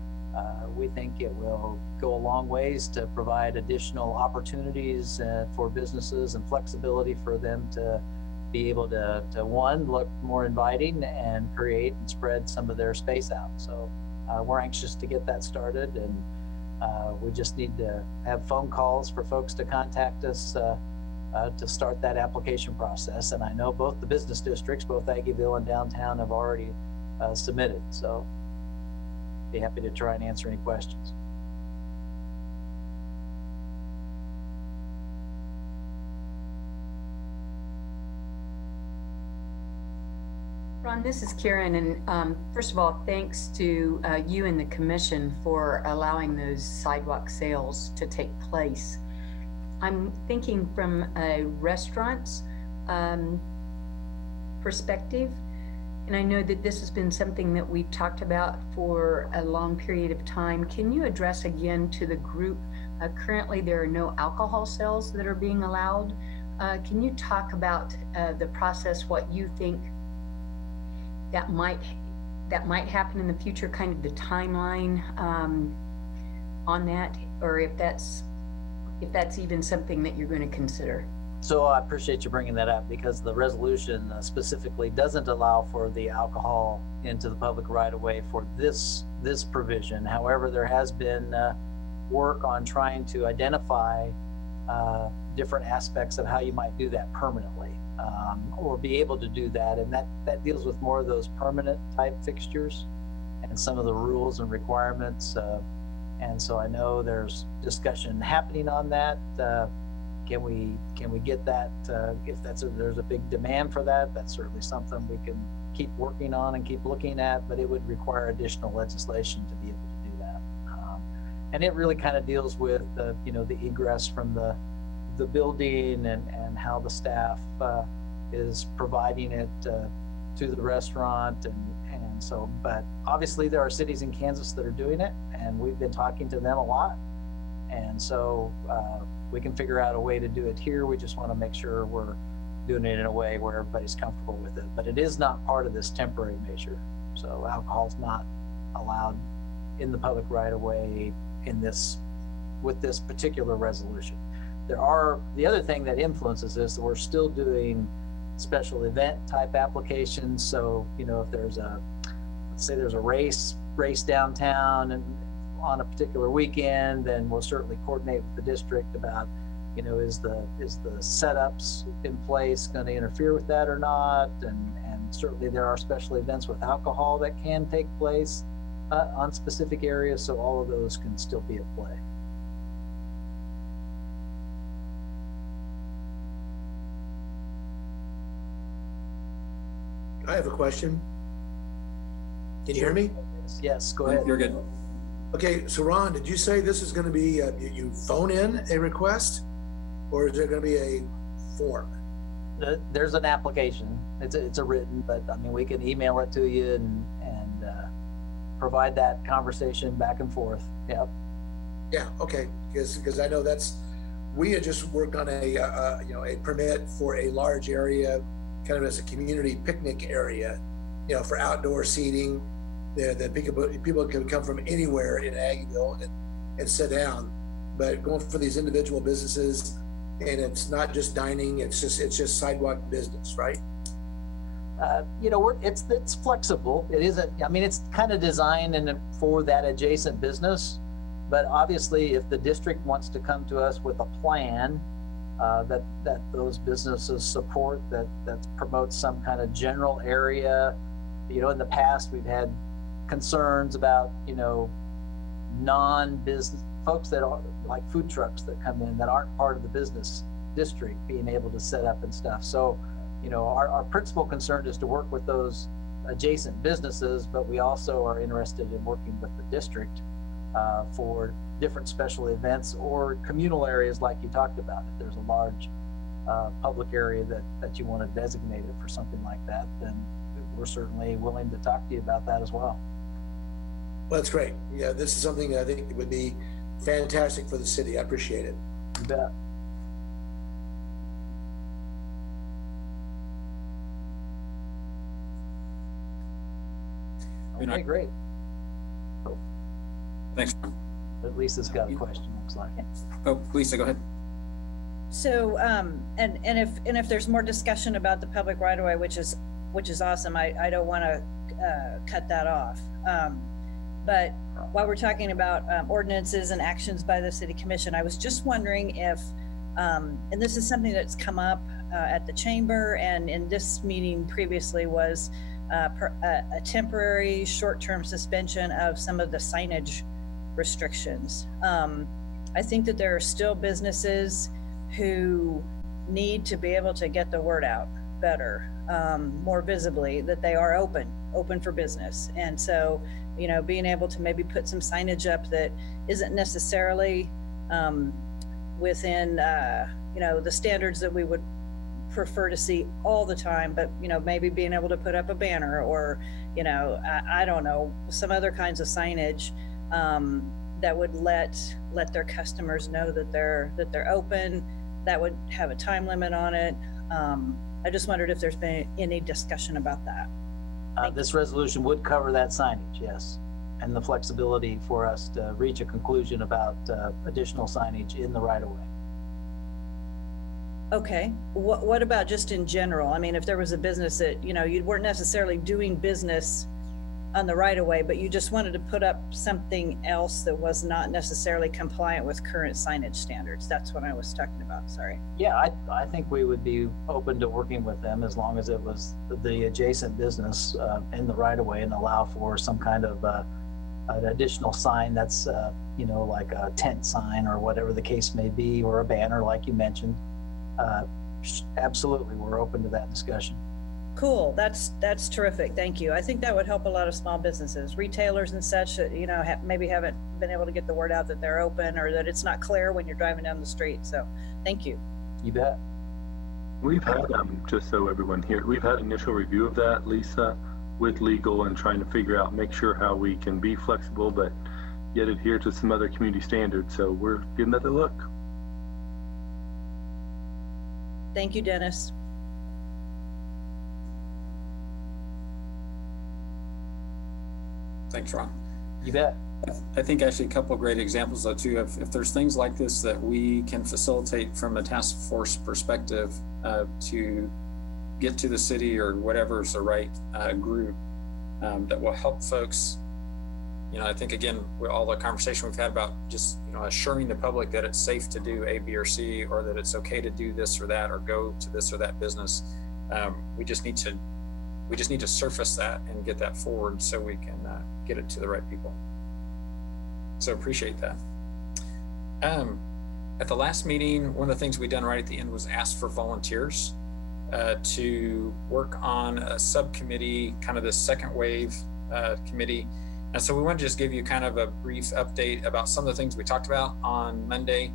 we think it will go a long ways to provide additional opportunities for businesses and flexibility for them to be able to one, look more inviting and create and spread some of their space out. So we're anxious to get that started, and we just need to have phone calls for folks to contact us to start that application process. And I know both the business districts, both Aggieville and downtown, have already submitted. So be happy to try and answer any questions. Ron, this is Karen, and first of all, thanks to you and the commission for allowing those sidewalk sales to take place. I'm thinking from a restaurant's perspective, and I know that this has been something that we've talked about for a long period of time. Can you address again to the group, currently there are no alcohol sales that are being allowed. Can you talk about the process, what you think that might happen in the future, kind of the timeline on that, or if that's even something that you're going to consider? So I appreciate you bringing that up, because the resolution specifically doesn't allow for the alcohol into the public right-of-way for this provision. However, there has been work on trying to identify different aspects of how you might do that permanently, or be able to do that. And that deals with more of those permanent type fixtures and some of the rules and requirements. And so I know there's discussion happening on that. Can we get that? If there's a big demand for that, that's certainly something we can keep working on and keep looking at, but it would require additional legislation to be able to do that. And it really kind of deals with the egress from the building and how the staff is providing it to the restaurant. And so, but obviously there are cities in Kansas that are doing it, and we've been talking to them a lot. And so we can figure out a way to do it here. We just want to make sure we're doing it in a way where everybody's comfortable with it. But it is not part of this temporary measure. So alcohol's not allowed in the public right of way with this particular resolution. The other thing that influences this, we're still doing special event type applications. So, if there's let's say there's a race downtown and on a particular weekend, then we'll certainly coordinate with the district about, is the setups in place going to interfere with that or not? And certainly there are special events with alcohol that can take place on specific areas. So all of those can still be at play. I have a question. Can you hear me? Yes, go ahead. You're good. Okay, so Ron, did you say this is going to be, you phone in a request, or is there going to be a form? There's an application. It's a written, but I mean, we can email it to you and provide that conversation back and forth. Yep. Yeah, okay, because I know we had just worked on a permit for a large area, kind of as a community picnic area, for outdoor seating. That people can come from anywhere in Aggieville and sit down, but going for these individual businesses, and it's not just dining, it's just sidewalk business, right? it's flexible. It isn't, I mean, it's kind of designed for that adjacent business, but obviously if the district wants to come to us with a plan that those businesses support, that promotes some kind of general area. In the past, we've had concerns about, non-business folks that are like food trucks that come in that aren't part of the business district being able to set up and stuff. So, our principal concern is to work with those adjacent businesses, but we also are interested in working with the district for different special events or communal areas like you talked about. If there's a large public area that you want to designate it for something like that, then we're certainly willing to talk to you about that as well. Well, that's great. Yeah, this is something I think would be fantastic for the city. I appreciate it. You bet. Okay, great. Thanks. At least it's got a question, looks like. Oh, Lisa, go ahead. So, and if there's more discussion about the public right of way, which is awesome, I don't want to cut that off. But while we're talking about ordinances and actions by the city commission, I was just wondering if, and this is something that's come up at the chamber and in this meeting previously, was a temporary short-term suspension of some of the signage restrictions. I think that there are still businesses who need to be able to get the word out better, more visibly, that they are open for business. And so, being able to maybe put some signage up that isn't necessarily within, the standards that we would prefer to see all the time, but, maybe being able to put up a banner or, I don't know, some other kinds of signage that would let their customers know that they're open, that would have a time limit on it. I just wondered if there's been any discussion about that. This resolution would cover that signage, yes, and the flexibility for us to reach a conclusion about additional signage in the right of way. Okay. What about just in general? I mean, if there was a business that, you weren't necessarily doing business on the right of way, but you just wanted to put up something else that was not necessarily compliant with current signage standards. That's what I was talking about. Sorry. Yeah, I think we would be open to working with them as long as it was the adjacent business in the right of way and allow for some kind of an additional sign that's, like a tent sign or whatever the case may be, or a banner like you mentioned. Absolutely, we're open to that discussion. Cool. That's terrific. Thank you. I think that would help a lot of small businesses, retailers and such that, maybe haven't been able to get the word out that they're open or that it's not clear when you're driving down the street. So thank you. You bet. We've had, just so everyone here, we've had initial review of that, Lisa, with legal and trying to figure out, make sure how we can be flexible, but yet adhere to some other community standards. So we're giving that a look. Thank you, Dennis. Thanks, Ron. You bet. I think actually a couple of great examples though too, if there's things like this that we can facilitate from a task force perspective to get to the city or whatever is the right group that will help folks. I think again, with all the conversation we've had about just, assuring the public that it's safe to do A, B, or C, or that it's okay to do this or that, or go to this or that business. We just need to surface that and get that forward so we can get it to the right people. So appreciate that. At the last meeting, one of the things we done right at the end was ask for volunteers to work on a subcommittee, kind of the second wave committee. And so we want to just give you kind of a brief update about some of the things we talked about on Monday.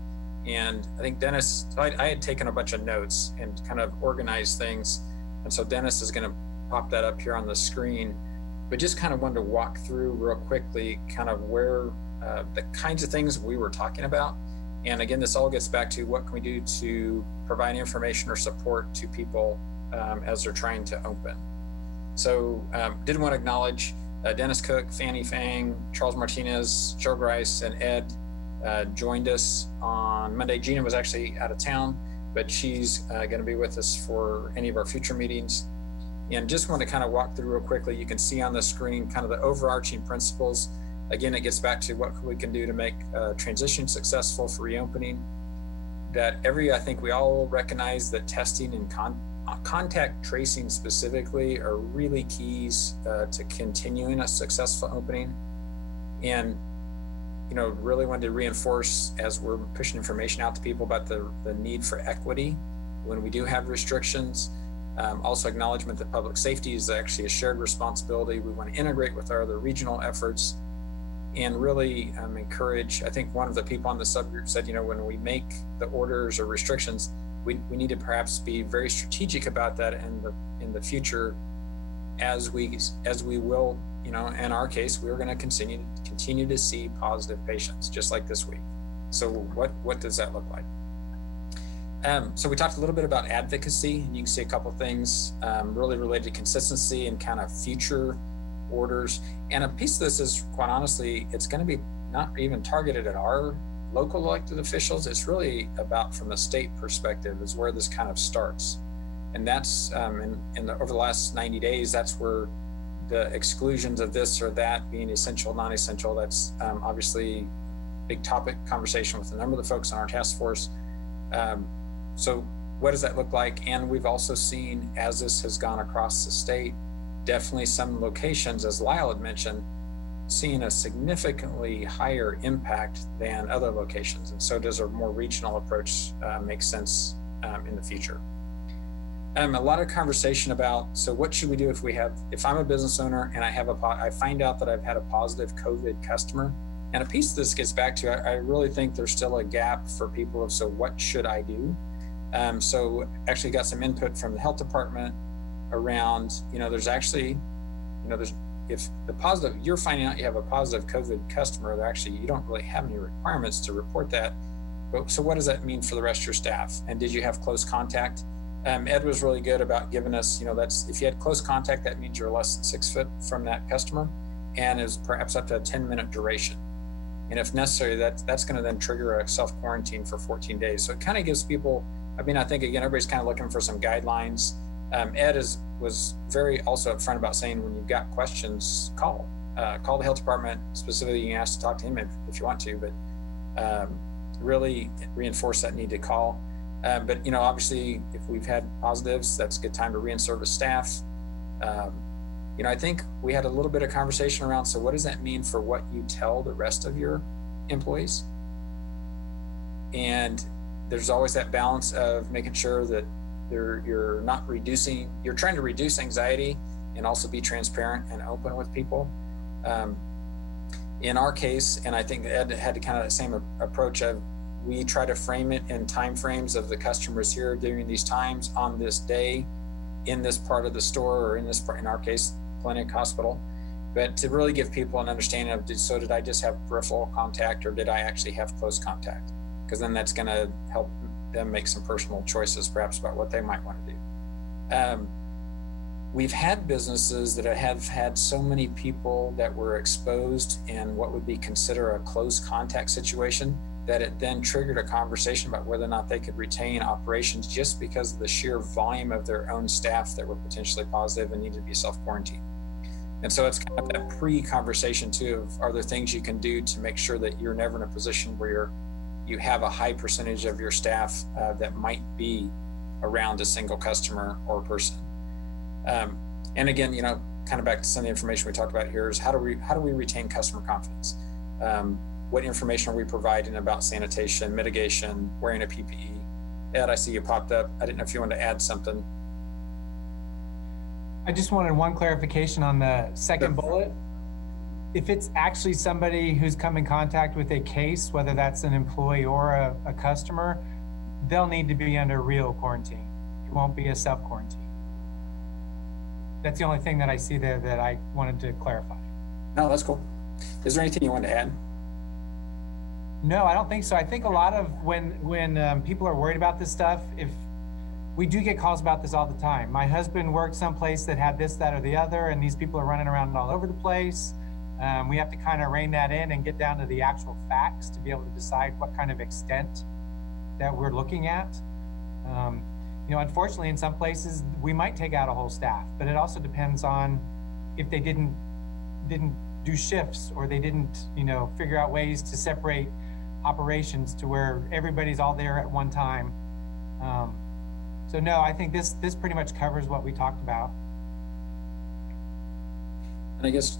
And I think Dennis, I had taken a bunch of notes and kind of organized things. And so Dennis is going to pop that up here on the screen, but just kind of wanted to walk through real quickly kind of where the kinds of things we were talking about. And again, this all gets back to what can we do to provide information or support to people as they're trying to open. So did want to acknowledge Dennis Cook, Fanny Fang, Charles Martinez, Joe Grice, and Ed joined us on Monday. Gina was actually out of town, but she's going to be with us for any of our future meetings. And just want to kind of walk through real quickly. You can see on the screen kind of the overarching principles. Again, it gets back to what we can do to make transition successful for reopening. That I think we all recognize that testing and contact tracing specifically are really keys to continuing a successful opening. And, you know, really wanted to reinforce as we're pushing information out to people about the need for equity when we do have restrictions. Also acknowledgement that public safety is actually a shared responsibility. We want to integrate with our other regional efforts and really encourage. I think one of the people on the subgroup said, you know, when we make the orders or restrictions, we need to perhaps be very strategic about that in the future, as we will, you know, in our case, we're going to continue to see positive patients just like this week. So what does that look like? So we talked a little bit about advocacy, and you can see a couple things really related to consistency and kind of future orders. And a piece of this is, quite honestly, it's going to be not even targeted at our local elected officials. It's really about, from the state perspective, is where this kind of starts. And that's over the last 90 days, that's where the exclusions of this or that being essential, non-essential, that's obviously big topic conversation with a number of the folks on our task force. So what does that look like? And we've also seen, as this has gone across the state, definitely some locations, as Lyle had mentioned, seeing a significantly higher impact than other locations. And so does a more regional approach make sense in the future? A lot of conversation about, so what should we do if I'm a business owner and I find out that I've had a positive COVID customer? And a piece of this gets back to, I really think there's still a gap for people of, so what should I do? So actually got some input from the health department around, you know, there's actually, you know, if you're finding out you have a positive COVID customer, you don't really have any requirements to report that. But so what does that mean for the rest of your staff? And did you have close contact? Ed was really good about giving us, you know, that's, if you had close contact, that means you're less than 6 foot from that customer and is perhaps up to a 10-minute duration. And if necessary, that's going to then trigger a self-quarantine for 14 days. So it kind of gives people, I mean, I think, again, everybody's kind of looking for some guidelines. Ed was very also upfront about saying, when you've got questions, call the health department. Specifically, you can ask to talk to him if you want to, but really reinforce that need to call. But, you know, obviously, if we've had positives, that's a good time to rein-service staff. You know, I think we had a little bit of conversation around, so what does that mean for what you tell the rest of your employees? And there's always that balance of making sure that you're trying to reduce anxiety and also be transparent and open with people. In our case, and I think Ed had kind of the same approach of, we try to frame it in time frames of the customers here during these times on this day in this part of the store, or in this part, in our case, clinic, hospital, but to really give people an understanding of, so did I just have peripheral contact or did I actually have close contact? Because then that's going to help them make some personal choices perhaps about what they might want to do. We've had businesses that have had so many people that were exposed in what would be considered a close contact situation that it then triggered a conversation about whether or not they could retain operations just because of the sheer volume of their own staff that were potentially positive and needed to be self-quarantined. And so it's kind of that pre-conversation too of, are there things you can do to make sure that you're never in a position where you have a high percentage of your staff that might be around a single customer or person. And again, you know, kind of back to some of the information we talked about here is how do we retain customer confidence? What information are we providing about sanitation, mitigation, wearing a PPE? Ed, I see you popped up. I didn't know if you wanted to add something. I just wanted one clarification on the second bullet. If it's actually somebody who's come in contact with a case, whether that's an employee or a customer, they'll need to be under real quarantine. It won't be a self-quarantine. That's the only thing that I see there that I wanted to clarify. No, that's cool. Is there anything you want to add? No, I don't think so. I think a lot of when people are worried about this stuff, if we do get calls about this all the time. My husband worked someplace that had this, that, or the other, and these people are running around all over the place. We have to kind of rein that in and get down to the actual facts to be able to decide what kind of extent that we're looking at. unfortunately, in some places, we might take out a whole staff, but it also depends on if they didn't do shifts, or they didn't, figure out ways to separate operations to where everybody's all there at one time. So no, I think this pretty much covers what we talked about. And I guess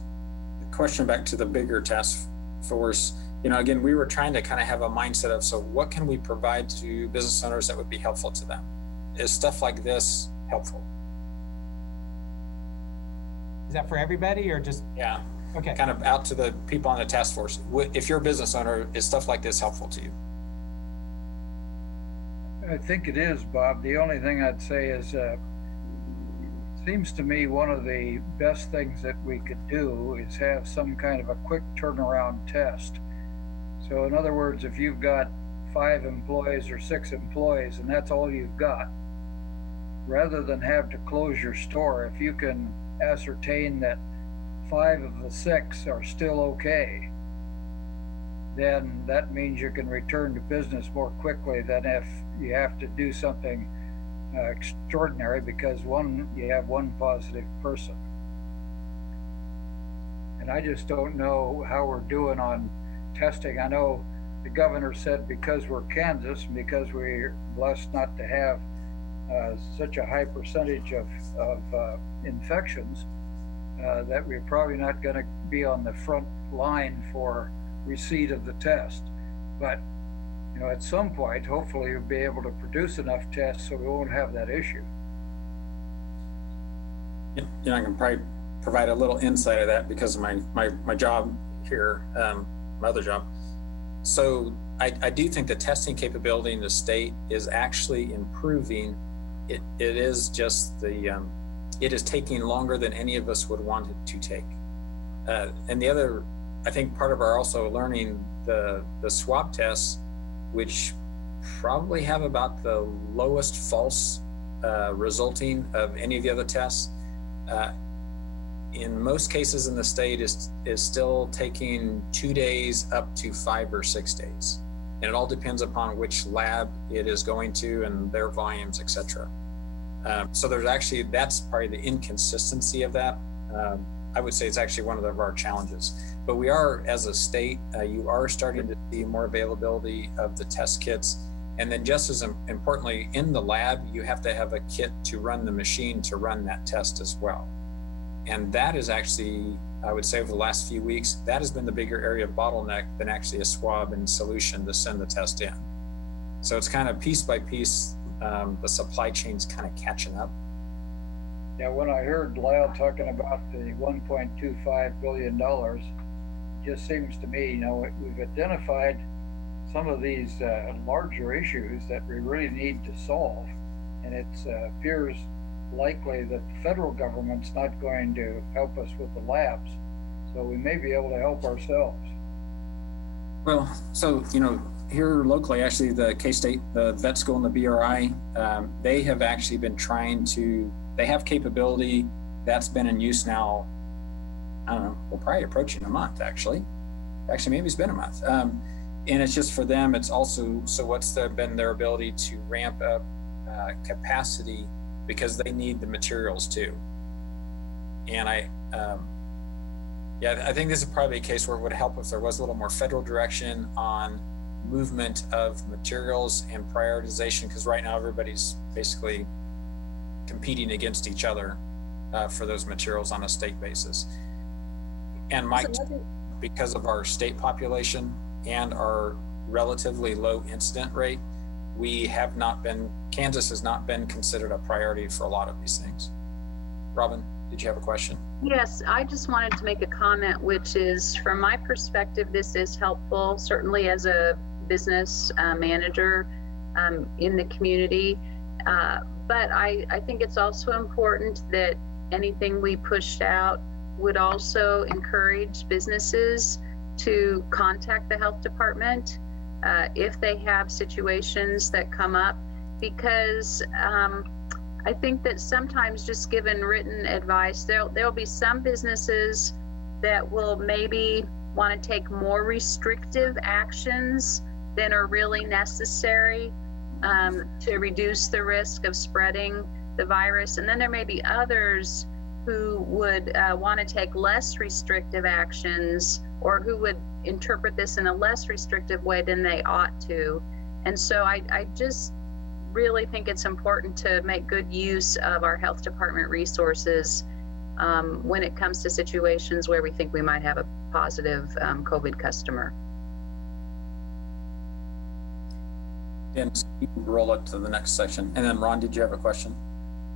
the question back to the bigger task force, again, we were trying to kind of have a mindset of, so what can we provide to business owners that would be helpful to them? Is stuff like this helpful? Is that for everybody or just? Yeah. Okay. Kind of out to the people on the task force. If you're a business owner, is stuff like this helpful to you? I think it is, Bob. The only thing I'd say is, it seems to me one of the best things that we could do is have some kind of a quick turnaround test. So in other words, if you've got 5 employees or 6 employees and that's all you've got, rather than have to close your store, if you can ascertain that 5 of the 6 are still okay, then that means you can return to business more quickly than if you have to do something extraordinary because you have one positive person. And I just don't know how we're doing on testing. I know the governor said because we're Kansas and because we're blessed not to have such a high percentage of infections, that we're probably not going to be on the front line for receipt of the test. But at some point, hopefully you'll be able to produce enough tests so we won't have that issue. I can probably provide a little insight of that because of my job here, my other job. So I do think the testing capability in the state is actually improving. It is just it is taking longer than any of us would want it to take. And the other, I think part of our also learning the swab tests, which probably have about the lowest false resulting of any of the other tests, in most cases in the state is still taking 2 days up to 5 or 6 days. And it all depends upon which lab it is going to and their volumes, et cetera. So there's actually, that's probably the inconsistency of that. I would say it's actually one of our challenges. But we are, as a state, you are starting to see more availability of the test kits. And then just as importantly, in the lab, you have to have a kit to run the machine to run that test as well. And that is actually, I would say over the last few weeks, that has been the bigger area of bottleneck than actually a swab and solution to send the test in. So it's kind of piece by piece, the supply chain's kind of catching up. Yeah, when I heard Lyle talking about the $1.25 billion, it just seems to me, we've identified some of these larger issues that we really need to solve. And it appears likely that the federal government's not going to help us with the labs. So we may be able to help ourselves. Well, so, here locally, actually, the K-State, the vet school and the BRI, they have actually been trying to, they have capability that's been in use now, I don't know, we're probably approaching a month, actually. Actually, maybe it's been a month. And it's just for them, it's also, so what's been their ability to ramp up capacity because they need the materials too. And I think this is probably a case where it would help if there was a little more federal direction on movement of materials and prioritization, because right now everybody's basically competing against each other for those materials on a state basis. And because of our state population and our relatively low incident rate, Kansas has not been considered a priority for a lot of these things. Robin, did you have a question? Yes, I just wanted to make a comment, which is, from my perspective, this is helpful, certainly as a business manager in the community. But I think it's also important that anything we pushed out would also encourage businesses to contact the health department if they have situations that come up, because I think that sometimes just given written advice, there'll be some businesses that will maybe want to take more restrictive actions than are really necessary. to reduce the risk of spreading the virus. And then there may be others who would want to take less restrictive actions, or who would interpret this in a less restrictive way than they ought to. And so I just really think it's important to make good use of our health department resources when it comes to situations where we think we might have a positive COVID customer. And you can roll it to the next section. And then Ron, did you have a question?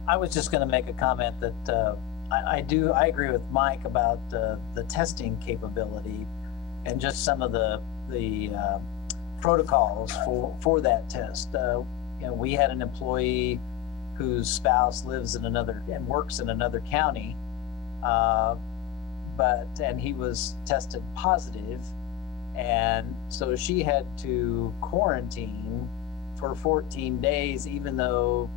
I was just going to make a comment that I agree with Mike about the testing capability and just some of the protocols for that test. We had an employee whose spouse lives in another and works in another county, and he was tested positive, and so she had to quarantine for 14 days, even though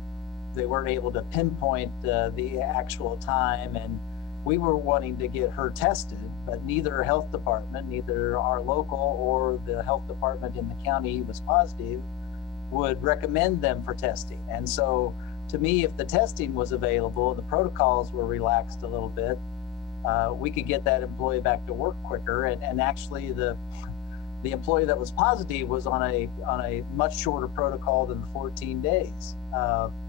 they weren't able to pinpoint the actual time. And we were wanting to get her tested, but neither health department, neither our local or the health department in the county was positive, would recommend them for testing. And so to me, if the testing was available, the protocols were relaxed a little bit, we could get that employee back to work quicker. And actually the employee that was positive was on a much shorter protocol than the 14 days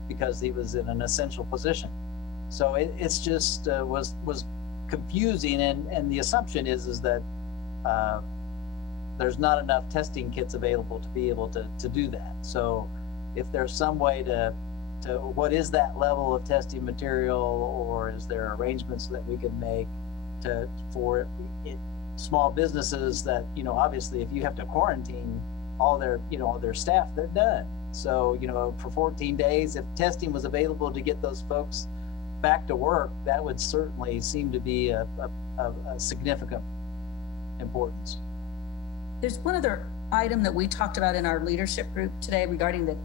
because he was in an essential position. So it's just was confusing, and the assumption is that there's not enough testing kits available to be able to do that. So if there's some way to what is that level of testing material, or is there arrangements that we can make for small businesses that, obviously if you have to quarantine all their staff, they're done. So, for 14 days, if testing was available to get those folks back to work, that would certainly seem to be a significant importance. There's one other item that we talked about in our leadership group today regarding the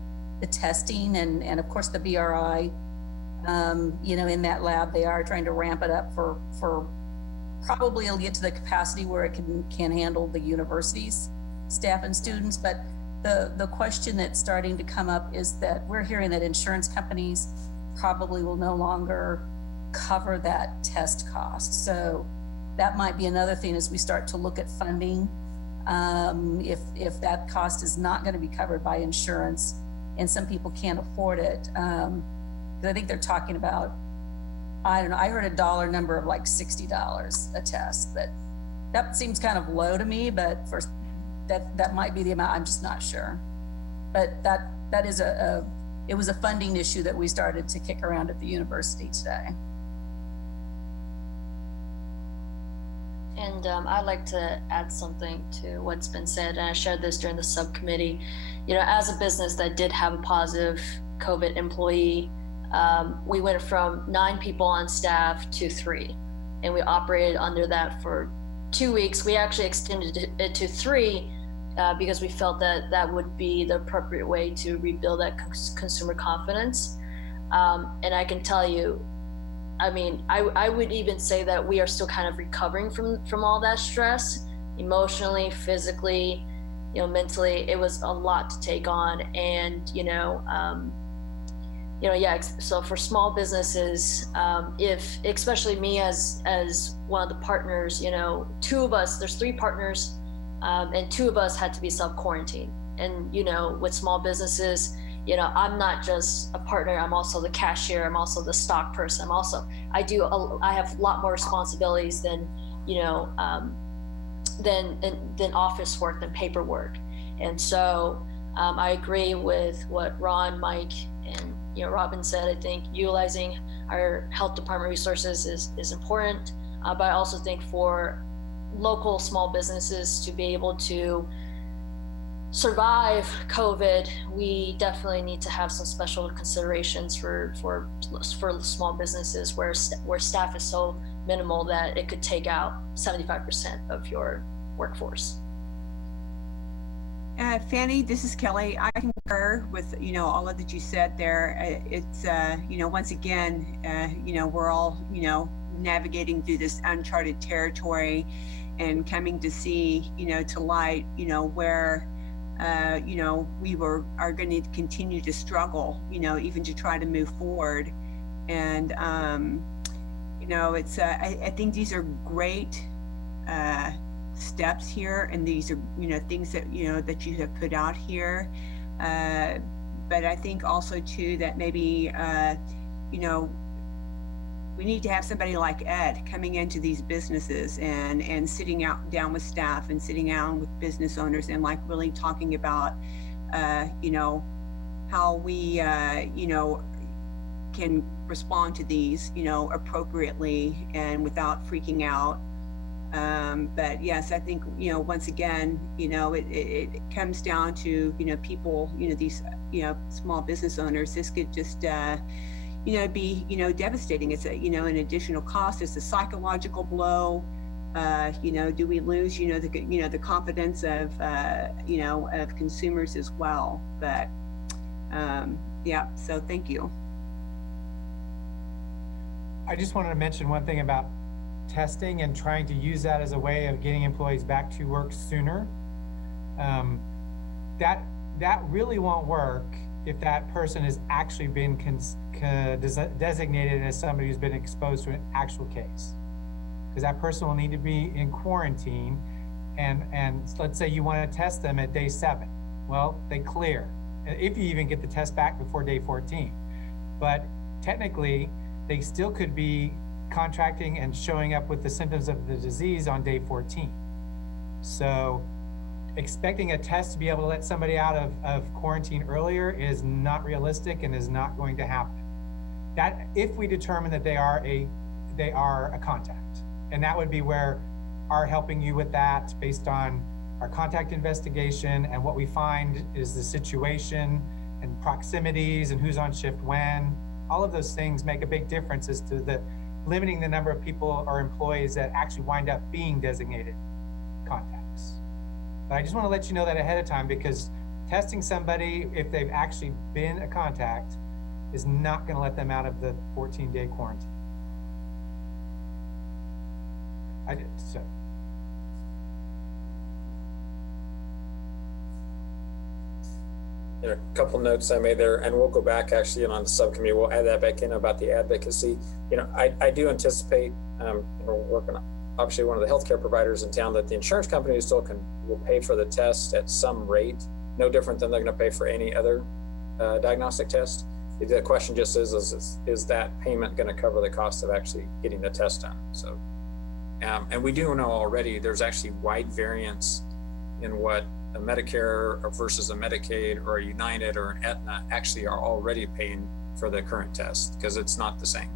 testing and of course the BRI. In that lab, they are trying to ramp it up for probably it'll get to the capacity where it can handle the university's staff and students. But the question that's starting to come up is that we're hearing that insurance companies probably will no longer cover that test cost. So that might be another thing as we start to look at funding. If that cost is not going to be covered by insurance and some people can't afford it, I think they're talking about, I don't know, I heard a dollar number of like $60 a test. That seems kind of low to me, but that might be the amount. I'm just not sure. But that is it was a funding issue that we started to kick around at the university today. And I'd like to add something to what's been said, and I shared this during the subcommittee. As a business that did have a positive COVID employee, we went from 9 people on staff to 3, and we operated under that for 2 weeks. We actually extended it to 3 because we felt that that would be the appropriate way to rebuild that consumer confidence. And I can tell you, I would even say that we are still kind of recovering from all that stress, emotionally, physically, mentally. It was a lot to take on. And, so for small businesses, if, especially me as one of the partners, 2 of us, there's 3 partners, and 2 of us had to be self-quarantined. And, with small businesses, I'm not just a partner, I'm also the cashier, I'm also the stock person. I have a lot more responsibilities than office work, than paperwork. And so I agree with what Ron, Mike, and Robin said. I think utilizing our health department resources is important, but I also think for local small businesses to be able to survive COVID, we definitely need to have some special considerations for small businesses where staff is so minimal that it could take out 75% of your workforce. Fanny, this is Kelly. I concur with all of that you said there. It's once again, we're all navigating through this uncharted territory and coming to see to light where you know, are going to continue to struggle, you know, even to try to move forward. And, you know, it's, I think these are great steps here, and these are, you know, things that, you know, that you have put out here. But I think also too that maybe, you know, we need to have somebody like Ed coming into these businesses and sitting down with staff and sitting down with business owners and like really talking about, you know, how we, you know, can respond to these, you know, appropriately and without freaking out. But yes, I think, you know, once again, you know, it comes down to, you know, people, you know, these, you know, small business owners. This could just, you know, be, you know, devastating. It's a, you know, an additional cost. It's a psychological blow. You know, do we lose, you know, the confidence of, you know, of consumers as well? But yeah, so thank you. I just wanted to mention one thing about testing and trying to use that as a way of getting employees back to work sooner. That really won't work if that person has actually been designated as somebody who's been exposed to an actual case, because that person will need to be in quarantine. And let's say you want to test them at day 7. Well, they clear, if you even get the test back before day 14. But technically, they still could be contracting and showing up with the symptoms of the disease on day 14. So expecting a test to be able to let somebody out of quarantine earlier is not realistic and is not going to happen. That if we determine that they are a contact, and that would be where our helping you with that based on our contact investigation and what we find is the situation and proximities and who's on shift when. All of those things make a big difference as to the limiting the number of people or employees that actually wind up being designated contacts. But I just want to let you know that ahead of time, because testing somebody if they've actually been a contact is not going to let them out of the 14-day quarantine. I did, so. You know, a couple notes I made there, and we'll go back actually on the subcommittee. We'll add that back in about the advocacy. You know, I do anticipate, you know, working on obviously one of the healthcare providers in town, that the insurance company still will pay for the test at some rate, no different than they're going to pay for any other diagnostic test. The question just is that payment going to cover the cost of actually getting the test done? So, and we do know already there's actually wide variance in what a Medicare versus a Medicaid or a United or an Aetna actually are already paying for the current test, because it's not the same.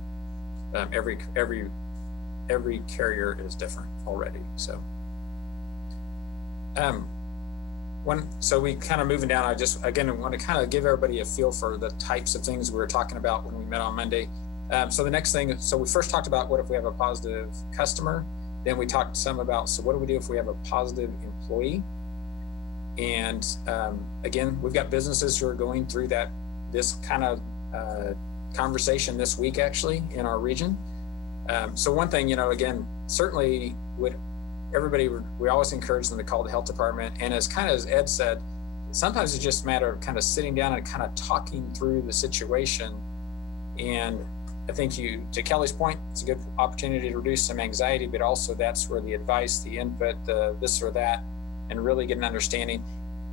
Every carrier is different already. So, so we kind of moving down. I just again want to kind of give everybody a feel for the types of things we were talking about when we met on Monday. So the next thing, so we first talked about what if we have a positive customer. Then we talked some about, so what do we do if we have a positive employee? And again, we've got businesses who are going through this kind of conversation this week, actually, in our region. So one thing, you know, again, certainly we always encourage them to call the health department. And as Ed said, sometimes it's just a matter of kind of sitting down and kind of talking through the situation. And I think to Kelly's point, it's a good opportunity to reduce some anxiety, but also that's where the advice, the input, the this or that, and really get an understanding.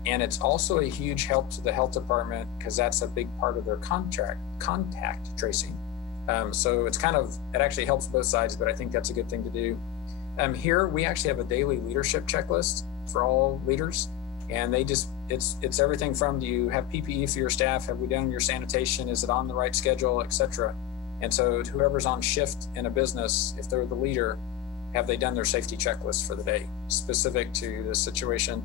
And it's also a huge help to the health department, because that's a big part of their contact tracing. So it actually helps both sides, but I think that's a good thing to do. Here, we actually have a daily leadership checklist for all leaders. And it's everything from, do you have PPE for your staff? Have we done your sanitation? Is it on the right schedule, et cetera? And so whoever's on shift in a business, if they're the leader, have they done their safety checklist for the day specific to the situation?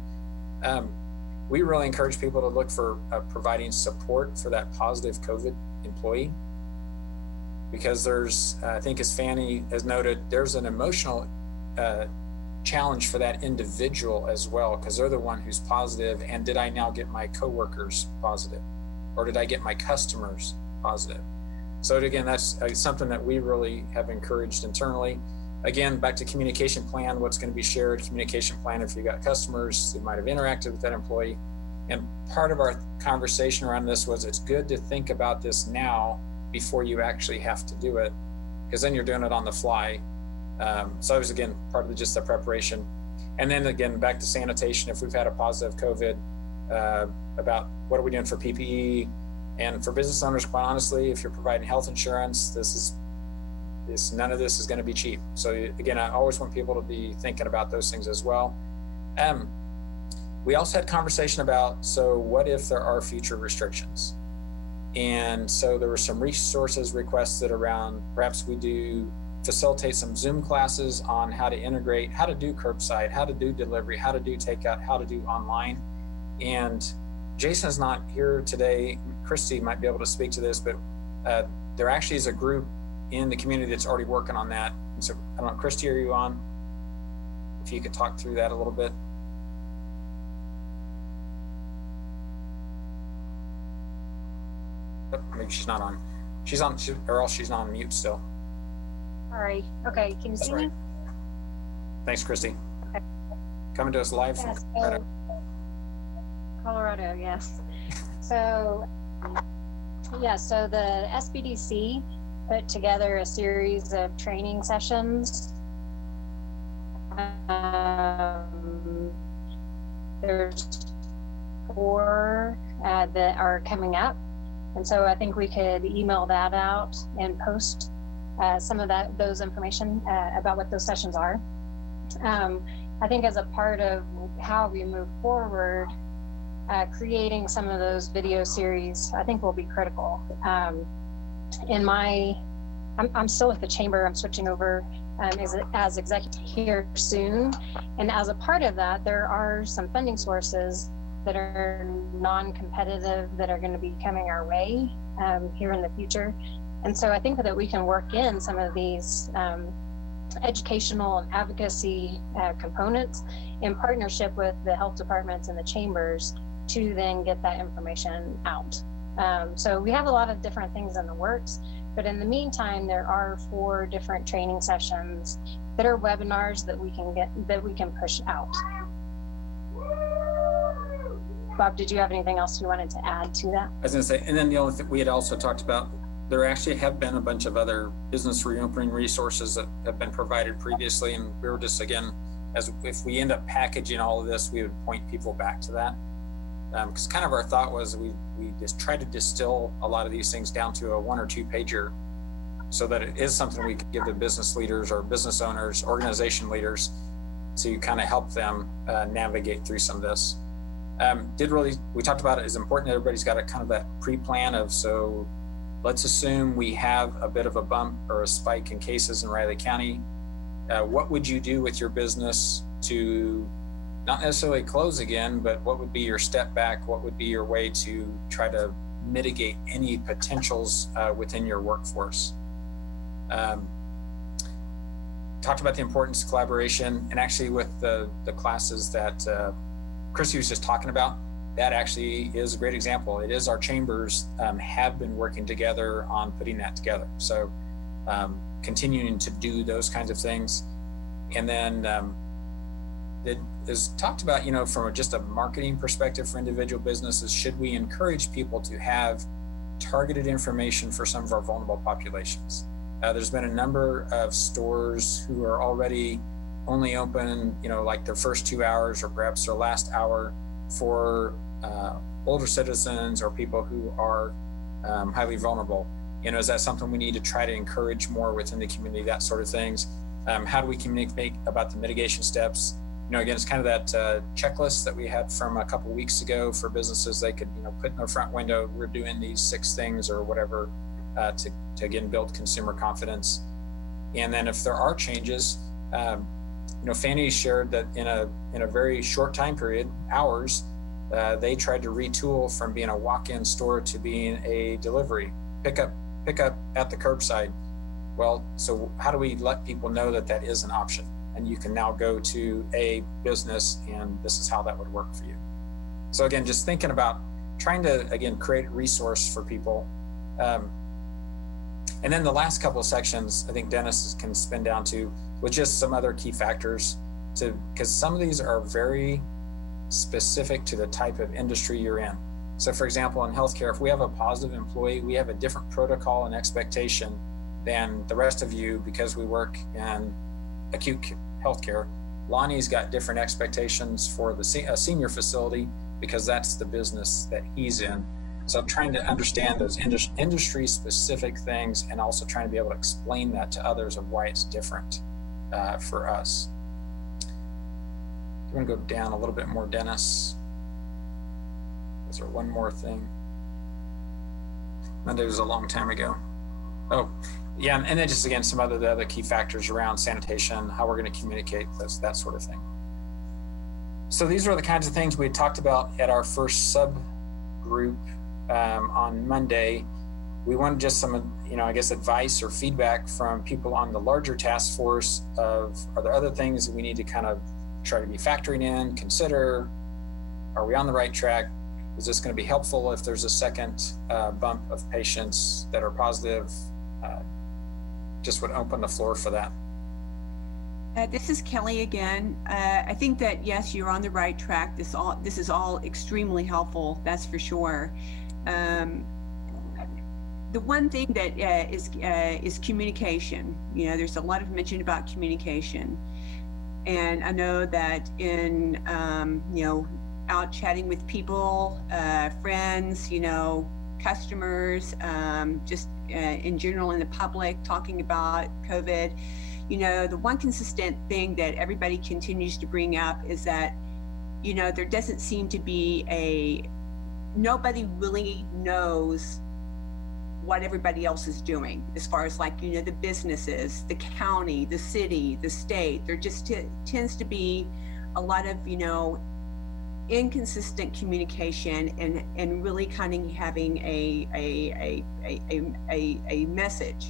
We really encourage people to look for providing support for that positive COVID employee, because there's, I think as Fanny has noted, there's an emotional challenge for that individual as well, because they're the one who's positive. And did I now get my coworkers positive, or did I get my customers positive? So again, that's something that we really have encouraged internally. Again, back to communication plan, what's going to be shared, communication plan if you've got customers who might have interacted with that employee. And part of our conversation around this was it's good to think about this now before you actually have to do it, because then you're doing it on the fly. So it was, again, part of just the preparation. And then again, back to sanitation, if we've had a positive COVID, about what are we doing for PPE, and for business owners, quite honestly, if you're providing health insurance, none of this is going to be cheap. So again, I always want people to be thinking about those things as well. We also had conversation about, so what if there are future restrictions? And so there were some resources requested around, perhaps we do facilitate some Zoom classes on how to integrate, how to do curbside, how to do delivery, how to do takeout, how to do online. And Jason is not here today. Christy might be able to speak to this, but there actually is a group in the community that's already working on that. And so I don't know, Christy, are you on? If you could talk through that a little bit. Oh, maybe she's not on. She's on, or else she's on mute still. Sorry. Okay, can you see me? Thanks, Christy. Okay. Coming to us live from Colorado. Colorado, yes. So, yeah, so the SBDC put together a series of training sessions. There's 4 that are coming up. And so I think we could email that out and post some of those information about what those sessions are. I think as a part of how we move forward, creating some of those video series, I think will be critical. I'm still with the chamber. I'm switching over as executive here soon. And as a part of that, there are some funding sources that are non-competitive that are going to be coming our way here in the future. And so I think that we can work in some of these educational and advocacy components in partnership with the health departments and the chambers to then get that information out. So we have a lot of different things in the works, but in the meantime, there are 4 different training sessions that are webinars that we can push out. Bob, did you have anything else you wanted to add to that? I was going to say, and then the only thing we had also talked about, there actually have been a bunch of other business reopening resources that have been provided previously, and we were just, again, as if we end up packaging all of this, we would point people back to that. Because kind of our thought was we just try to distill a lot of these things down to a 1 or 2 pager so that it is something we could give the business leaders or business owners, organization leaders to kind of help them navigate through some of this. We talked about it as important that everybody's got a kind of that pre-plan of, so let's assume we have a bit of a bump or a spike in cases in Riley County. What would you do with your business to not necessarily close again, but what would be your step back? What would be your way to try to mitigate any potentials within your workforce? Talked about the importance of collaboration, and actually with the classes that Chrissy was just talking about, that actually is a great example. It is our chambers have been working together on putting that together. So continuing to do those kinds of things. And then it is talked about, from just a marketing perspective for individual businesses, should we encourage people to have targeted information for some of our vulnerable populations? There's been a number of stores who are already only open, like their first 2 hours or perhaps their last hour for older citizens or people who are highly vulnerable. Is that something we need to try to encourage more within the community, that sort of things? How do we communicate about the mitigation steps? Again, it's kind of that checklist that we had from a couple of weeks ago for businesses. They could, put in their front window, we're doing these 6 things or whatever to again, build consumer confidence. And then if there are changes, Fannie shared that in a very short time period, hours, they tried to retool from being a walk-in store to being a delivery, pick up at the curbside. Well, so how do we let people know that that is an option? And you can now go to a business and this is how that would work for you. So again, just thinking about trying to, again, create a resource for people. And then the last couple of sections, I think Dennis can spin down to with just some other key factors because some of these are very specific to the type of industry you're in. So for example, in healthcare, if we have a positive employee, we have a different protocol and expectation than the rest of you because we work in acute healthcare. Lonnie's got different expectations for the senior facility because that's the business that he's in. So I'm trying to understand those industry specific things and also trying to be able to explain that to others of why it's different for us. You want to go down a little bit more, Dennis? Is there one more thing? Monday was a long time ago. Oh, yeah, and then just again, some the other key factors around sanitation, how we're going to communicate, that sort of thing. So these are the kinds of things we talked about at our first subgroup on Monday. We wanted just some, I guess, advice or feedback from people on the larger task force of, are there other things that we need to kind of try to be factoring in, consider? Are we on the right track? Is this going to be helpful if there's a second bump of patients that are positive? Just would open the floor for that. This is Kelly again. I think that yes, you're on the right track. This is all extremely helpful. That's for sure. The one thing that is communication. There's a lot of mention about communication, and I know that in out chatting with people, friends, customers, just in general in the public, talking about COVID. The one consistent thing that everybody continues to bring up is that, there doesn't seem to be nobody really knows what everybody else is doing as far as the businesses, the county, the city, the state. There just tends to be a lot of, inconsistent communication and really kind of having a message.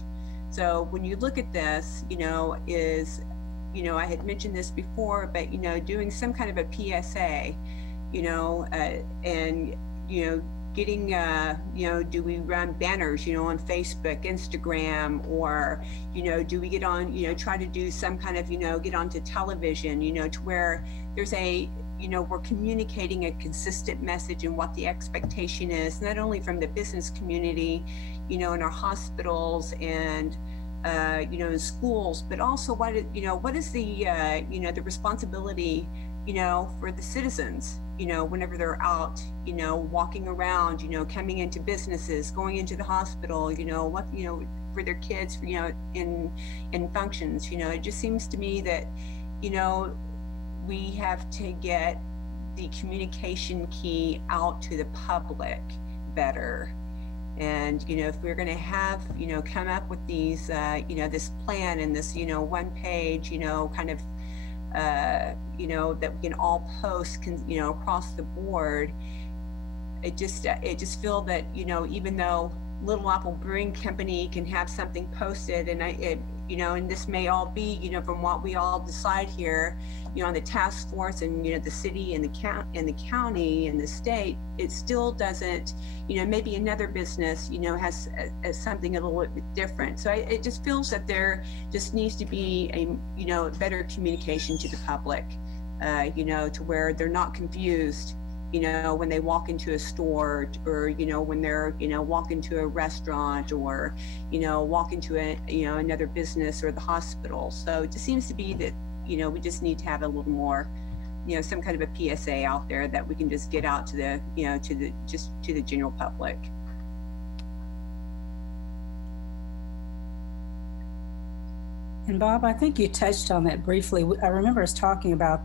So when you look at this, I had mentioned this before, but, doing some kind of a PSA, and, getting, do we run banners, on Facebook, Instagram, or, do we get on, try to do some kind of, get onto television, to where there's we're communicating a consistent message and what the expectation is, not only from the business community, in our hospitals and, in schools, but also what is the, the responsibility, for the citizens, whenever they're out, walking around, coming into businesses, going into the hospital, what, for their kids, in functions, it just seems to me that, we have to get the communication key out to the public better. And, if we're going to have, come up with these, this plan and this, one page, kind of, that we can all post, across the board, it just feel that, even though Little Apple Brewing Company can have something posted, and and this may all be, from what we all decide here, on the task force and, the city and the county and the state, it still doesn't, maybe another business, has something a little bit different. So it just feels that there just needs to be a, better communication to the public, to where they're not confused, when they walk into a store, or, when they're, walk into a restaurant, or, walk into another business or the hospital. So it just seems to be that, we just need to have a little more, some kind of a PSA out there that we can just get out to the, to the general public. And Bob, I think you touched on that briefly. I remember us talking about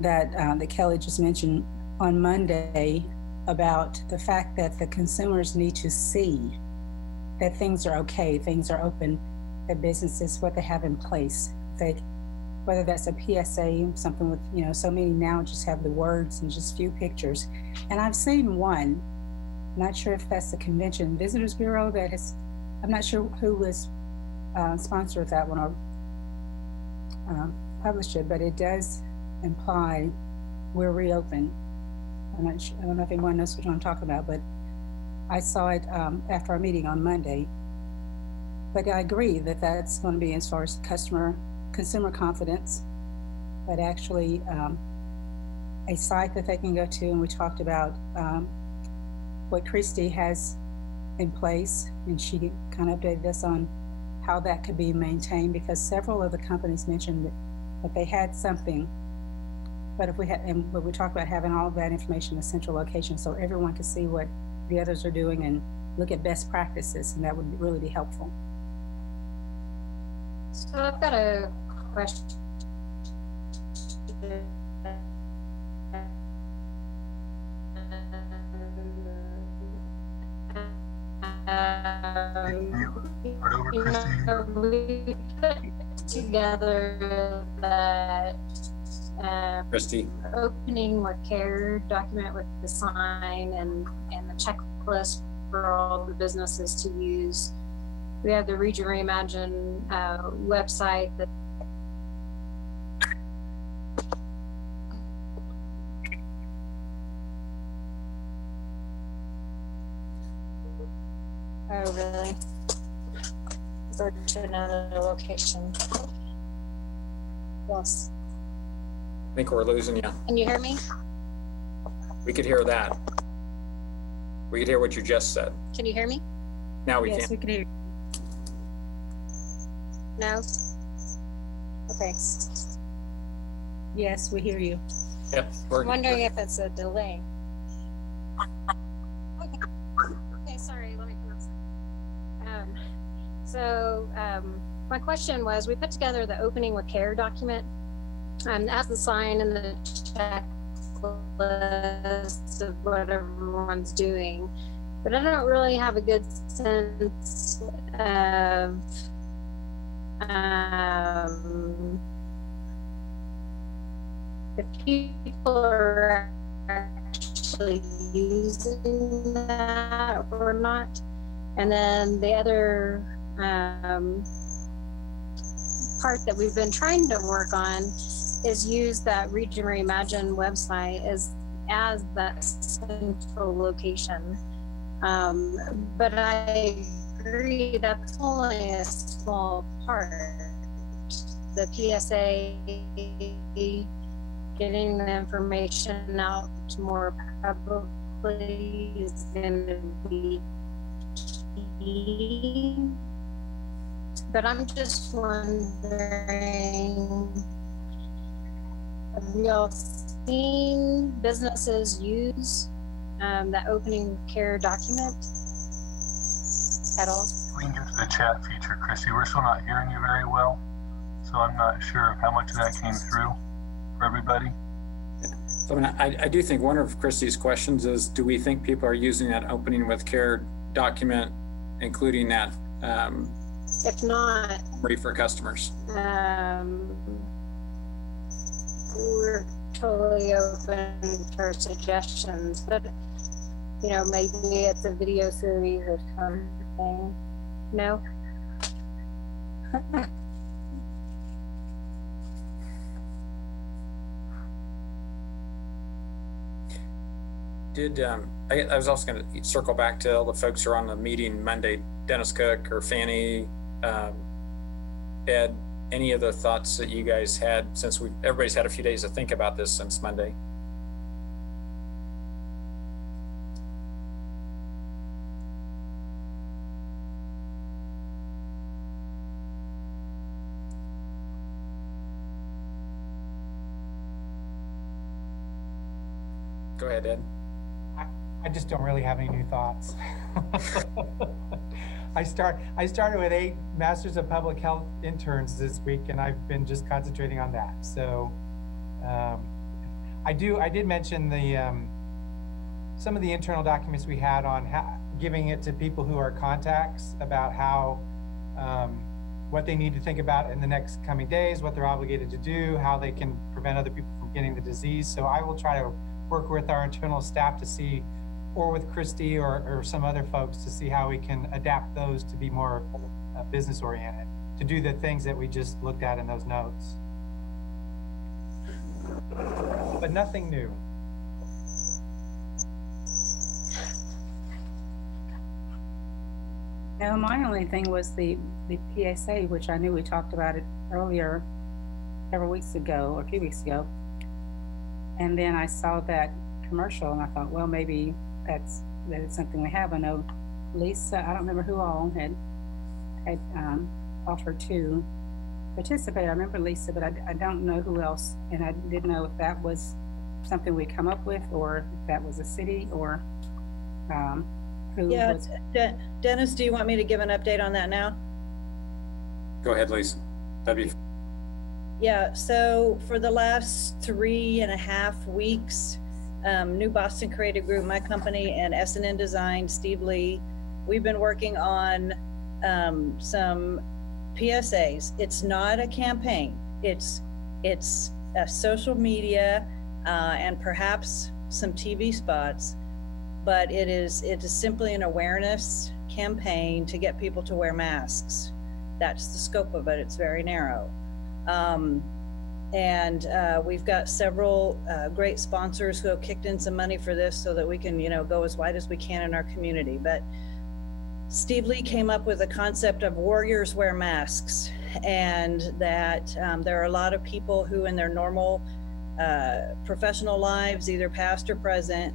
that, that Kelly just mentioned on Monday, about the fact that the consumers need to see that things are okay, things are open, that businesses, what they have in place. Whether that's a PSA, something with, so many now just have the words and just few pictures. And I've seen one, not sure if that's the Convention Visitors Bureau that has, I'm not sure who was sponsor of that one or published it, but it does imply we're reopened. I don't know if anyone knows what I'm talking about, but I saw it after our meeting on Monday. But I agree that that's going to be as far as consumer confidence, but actually a site that they can go to, and we talked about what Christy has in place, and she kind of updated us on how that could be maintained, because several of the companies mentioned that they had something, but if we had, and we talked about having all of that information in a central location so everyone could see what the others are doing and look at best practices, and that would really be helpful. So I've got a question. We put together that Christy. opening with care document with the sign and the checklist for all the businesses to use. We have the Region Reimagine website that oh, really? Or to another location. Yes. I think we're losing you. Can you hear me? We could hear that. We could hear what you just said. Can you hear me? Now we Yes, can. we can hear you. No? Okay. Yes, we hear you. Yep. I'm wondering if it's a delay. Okay, sorry, let me come outside. My question was, we put together the opening with care document, as the sign and the checklist of what everyone's doing, but I don't really have a good sense of if people are actually using that or not. And then the other part that we've been trying to work on is use that Region Reimagine website as that central location. But I agree that's only a small part. The PSA getting the information out more publicly is going to be key. But I'm just wondering, have y'all seen businesses use that opening care document at all? We can get to the chat feature, Christy. We're still not hearing you very well, so I'm not sure of how much of that came through for everybody. So I mean, I do think one of Christy's questions is, do we think people are using that opening with care document, including that if not, for customers? We're totally open for suggestions, but maybe it's a video series or something. No? I was also going to circle back to all the folks who are on the meeting Monday, Dennis Cook or Fanny, Ed, any of the thoughts that you guys had since everybody's had a few days to think about this since Monday? Go ahead, Ed. I just don't really have any new thoughts. I started with 8 Masters of Public Health interns this week, and I've been just concentrating on that. So I did mention some of the internal documents we had on giving it to people who are contacts about how what they need to think about in the next coming days, what they're obligated to do, how they can prevent other people from getting the disease. So I will try to work with our internal staff to see, or with Christy or some other folks, to see how we can adapt those to be more business oriented, to do the things that we just looked at in those notes. But nothing new. Now, my only thing was the PSA, which I knew we talked about it earlier, several weeks ago or a few weeks ago. And then I saw that commercial and I thought, well, maybe that is something we have. I know Lisa, I don't remember who all had offered to participate. I remember Lisa, but I don't know who else. And I didn't know if that was something we come up with or if that was a city or who was. Dennis, do you want me to give an update on that now? Go ahead, Lisa. That'd be. Yeah, so for the last 3.5 weeks, New Boston Creative Group, my company, and S&N Design, Steve Lee, we've been working on some PSAs. It's not a campaign. It's a social media and perhaps some TV spots, but it is simply an awareness campaign to get people to wear masks. That's the scope of it. It's very narrow. We've got several great sponsors who have kicked in some money for this so that we can, go as wide as we can in our community. But Steve Lee came up with a concept of warriors wear masks, and that there are a lot of people who in their normal professional lives, either past or present,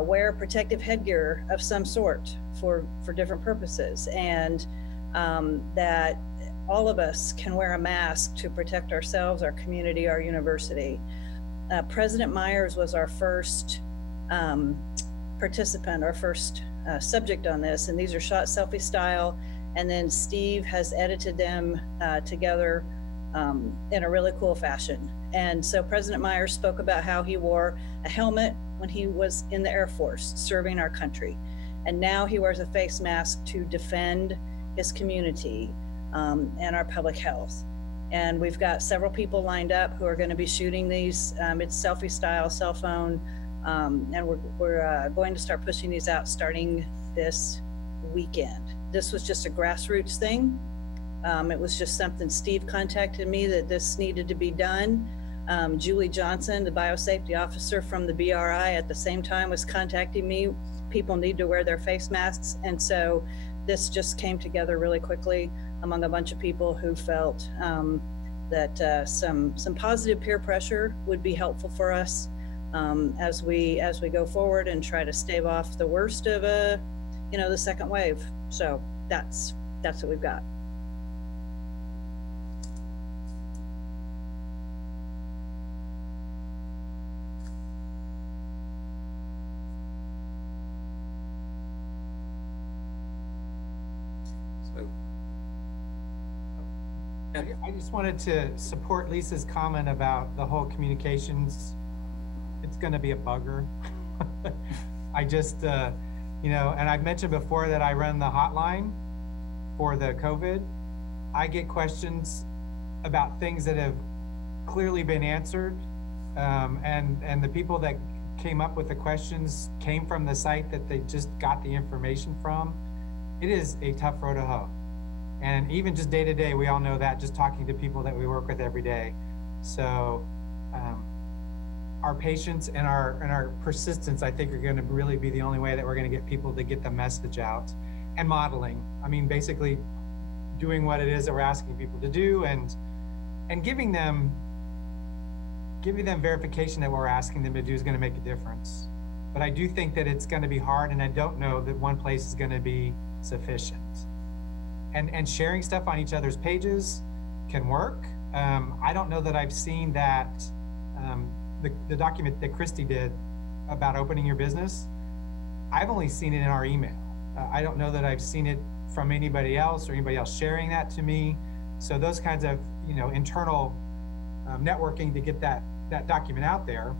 wear protective headgear of some sort for different purposes, and that all of us can wear a mask to protect ourselves, our community, our university. President Myers was our first participant, our first subject on this, and these are shot selfie style, and then Steve has edited them together in a really cool fashion. And so President Myers spoke about how he wore a helmet when he was in the Air Force serving our country, and now he wears a face mask to defend his community and our public health. And we've got several people lined up who are going to be shooting these. It's selfie style, cell phone, and we're going to start pushing these out starting this weekend. This was just a grassroots thing. It was just something Steve contacted me that this needed to be done. Julie Johnson, the biosafety officer from the BRI, at the same time was contacting me. People need to wear their face masks, and so this just came together really quickly among a bunch of people who felt that some positive peer pressure would be helpful for us as we go forward and try to stave off the worst of the second wave. So that's what we've got. I just wanted to support Lisa's comment about the whole communications. It's going to be a bugger. I just, and I've mentioned before that I run the hotline for the COVID. I get questions about things that have clearly been answered. And the people that came up with the questions came from the site that they just got the information from. It is a tough road to hoe. And even just day to day, we all know that just talking to people that we work with every day. So our patience and our persistence, I think, are going to really be the only way that we're going to get people to get the message out. And modeling, I mean, basically doing what it is that we're asking people to do, and giving them verification that what we're asking them to do is going to make a difference. But I do think that it's going to be hard, and I don't know that one place is going to be sufficient. And sharing stuff on each other's pages can work. I don't know that I've seen that, the document that Christy did about opening your business. I've only seen it in our email. I don't know that I've seen it from anybody else or anybody else sharing that to me. So those kinds of, internal networking to get that document out there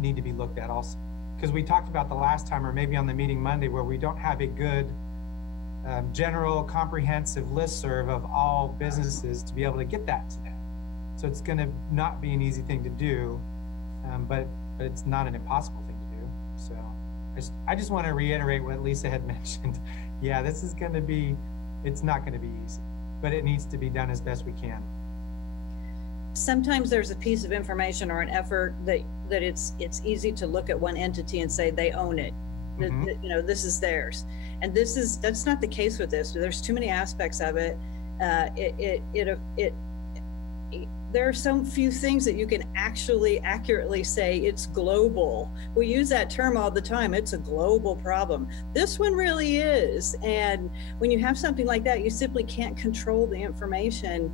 need to be looked at also. Because we talked about the last time, or maybe on the meeting Monday, where we don't have a good general comprehensive listserv of all businesses to be able to get that to them. So it's going to not be an easy thing to do, but it's not an impossible thing to do. So I just want to reiterate what Lisa had mentioned. Yeah, this is going to be, it's not going to be easy, but it needs to be done as best we can. Sometimes there's a piece of information or an effort that it's easy to look at one entity and say they own it. Mm-hmm. This is theirs, and that's not the case with this. There's too many aspects of it. there are so few things that you can actually accurately say it's global. We use that term all the time. It's a global problem. This one really is. And when you have something like that, you simply can't control the information.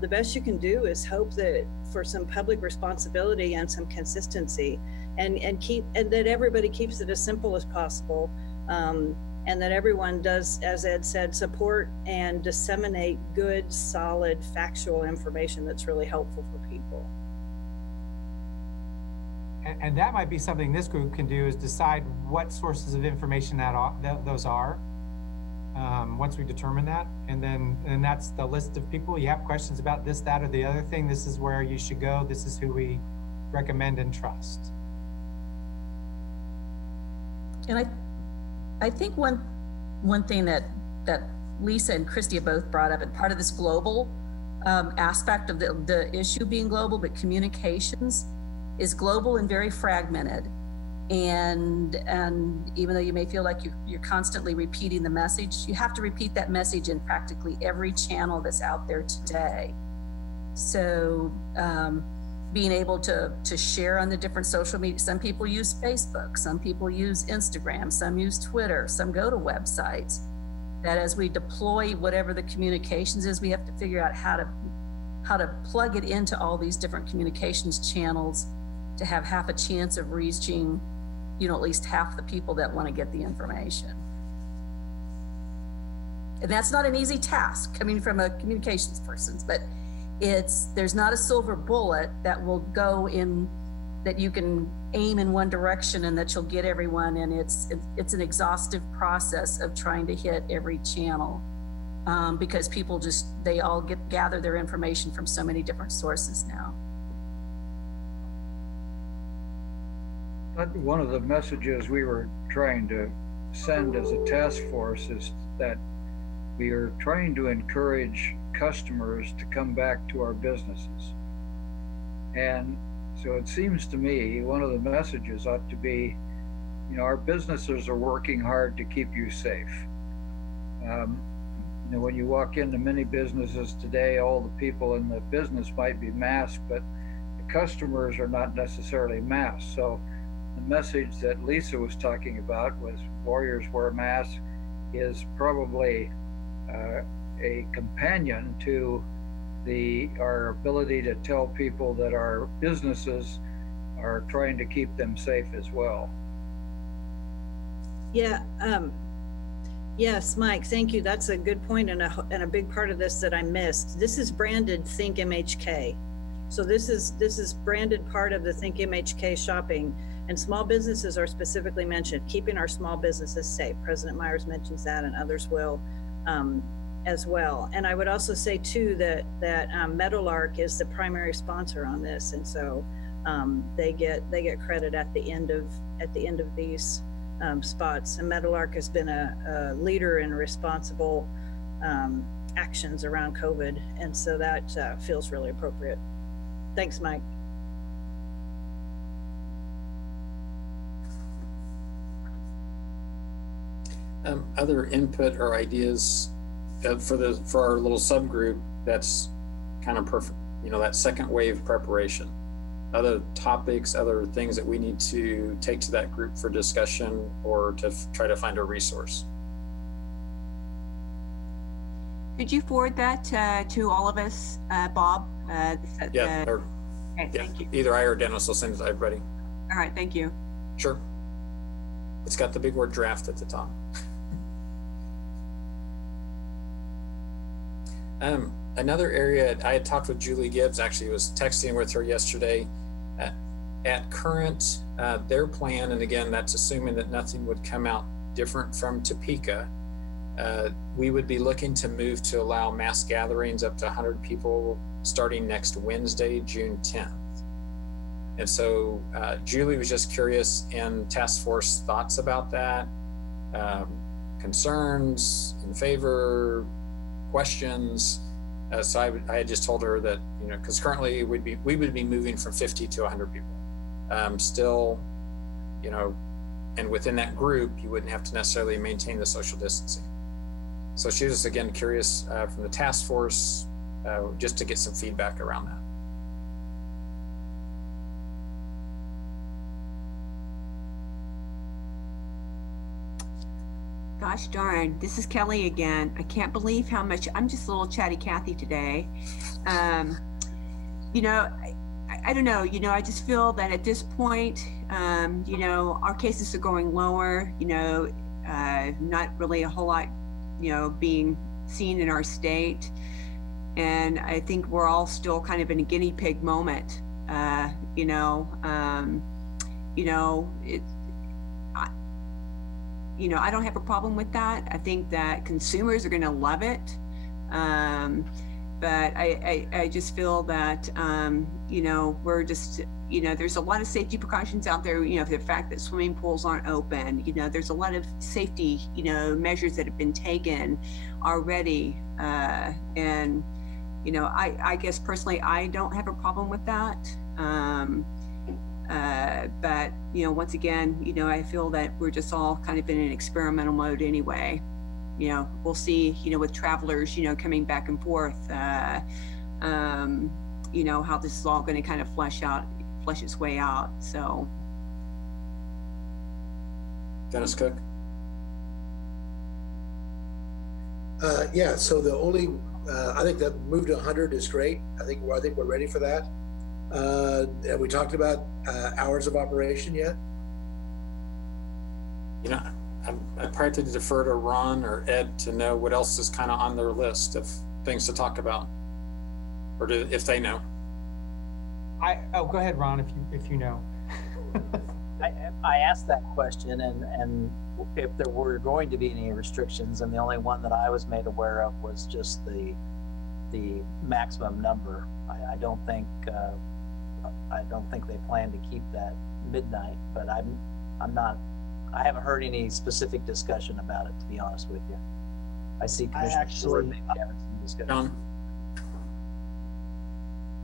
The best you can do is hope that for some public responsibility and some consistency, and that everybody keeps it as simple as possible. And that everyone does, as Ed said, support and disseminate good, solid, factual information that's really helpful for people. And that might be something this group can do, is decide what sources of information those are. Once we determine that, and that's the list of people. You have questions about this, that, or the other thing, this is where you should go. This is who we recommend and trust. And I think one thing that Lisa and Christy have both brought up, and part of this global aspect of the issue being global, but communications is global and very fragmented. And even though you may feel like you're constantly repeating the message, you have to repeat that message in practically every channel that's out there today. So being able to share on the different social media, some people use Facebook, some people use Instagram, some use Twitter, some go to websites, that as we deploy whatever the communications is, we have to figure out how to plug it into all these different communications channels to have half a chance of reaching, at least half the people that want to get the information. And that's not an easy task coming from a communications person, but there's not a silver bullet that will go in, that you can aim in one direction and that you'll get everyone. And it's an exhaustive process of trying to hit every channel because people they all gather their information from so many different sources now. One of the messages we were trying to send as a task force is that we are trying to encourage customers to come back to our businesses. And so it seems to me one of the messages ought to be, our businesses are working hard to keep you safe. When you walk into many businesses today, all the people in the business might be masked, but the customers are not necessarily masked. So the message that Lisa was talking about was Warriors Wear Masks is probably a companion to our ability to tell people that our businesses are trying to keep them safe as well. Yeah. Yes, Mike, thank you. That's a good point and a big part of this that I missed. This is branded Think MHK. So this is branded part of the Think MHK shopping, and small businesses are specifically mentioned, keeping our small businesses safe. President Myers mentions that, and others will as well. And I would also say too that Meadowlark is the primary sponsor on this, and so they get credit at the end of these spots. And Meadowlark has been a leader in responsible actions around COVID, and so that feels really appropriate. Thanks, Mike. Other input or ideas for our little subgroup that's kind of perfect, that second wave preparation, other topics, other things that we need to take to that group for discussion or to try to find a resource. Could you forward that to all of us, Bob? Yeah, thank you. Either I or Dennis will send it to everybody. All right, thank you. Sure. It's got the big word draft at the top. Another area, I had talked with Julie Gibbs, actually was texting with her yesterday. At current, their plan, and again, that's assuming that nothing would come out different from Topeka, we would be looking to move to allow mass gatherings up to 100 people starting next Wednesday, June 10th. And so Julie was just curious in task force thoughts about that, concerns, in favor, questions. So I had just told her that, because currently we would be moving from 50 to 100 people. Still, and within that group, you wouldn't have to necessarily maintain the social distancing. So she was, again, curious from the task force, just to get some feedback around that. Gosh darn, this is Kelly again. I can't believe how much, I'm just a little chatty Cathy today. You know, I don't know, you know, I just feel that at this point, you know, our cases are going lower, you know, not really a whole lot, you know, being seen in our state. And I think we're all still kind of in a guinea pig moment. You know, I don't have a problem with that. I think that consumers are going to love it. But I just feel that, you know, we're just, you know, there's a lot of safety precautions out there, you know, the fact that swimming pools aren't open, you know, there's a lot of safety, you know, measures that have been taken already. And, you know, I guess personally, I don't have a problem with that. But, you know, once again, you know, I feel that we're just all kind of in an experimental mode anyway. You know, we'll see, you know, with travelers, you know, coming back and forth, you know, how this is all going to kind of flesh its way out. So. Dennis Cook. Yeah, so the only, I think that move to 100 is great. I think we're ready for that. Have we talked about hours of operation yet? You know, I probably defer to Ron or Ed to know what else is kind of on their list of things to talk about, or if they know. Go ahead, Ron, if you know. I asked that question, and if there were going to be any restrictions, and the only one that I was made aware of was just the maximum number. I don't think they plan to keep that midnight, but I haven't heard any specific discussion about it, to be honest with you. I see Commissioner Ford maybe having some discussion.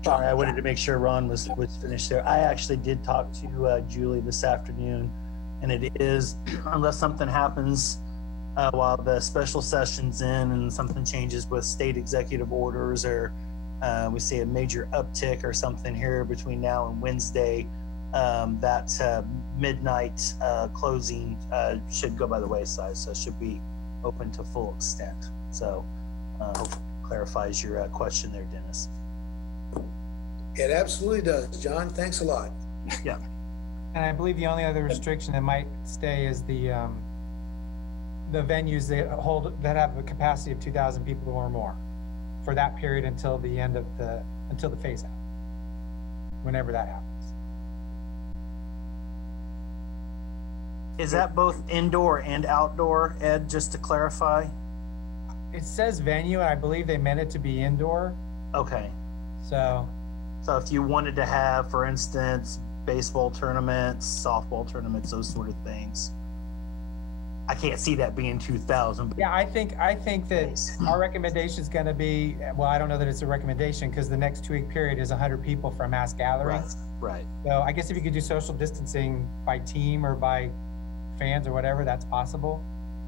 Sorry, I wanted to make sure Ron was finished there. I actually did talk to Julie this afternoon, and it is, unless something happens while the special session's in and something changes with state executive orders, or we see a major uptick or something here between now and Wednesday, that midnight closing should go by the wayside, so it should be open to full extent. So hope clarifies your question there, Dennis. It absolutely does, John. Thanks a lot. Yeah. And I believe the only other restriction that might stay is the venues that have a capacity of 2,000 people or more for that period until the end of until the phase out, whenever that happens. Is that both indoor and outdoor, Ed, just to clarify? It says venue, and I believe they meant it to be indoor. Okay. So if you wanted to have, for instance, baseball tournaments, softball tournaments, those sort of things, I can't see that being 2,000. Yeah, I think that our recommendation is going to be, well, I don't know that it's a recommendation because the next 2-week period is 100 people for a mass gathering. Right. So I guess if you could do social distancing by team or by fans or whatever, that's possible.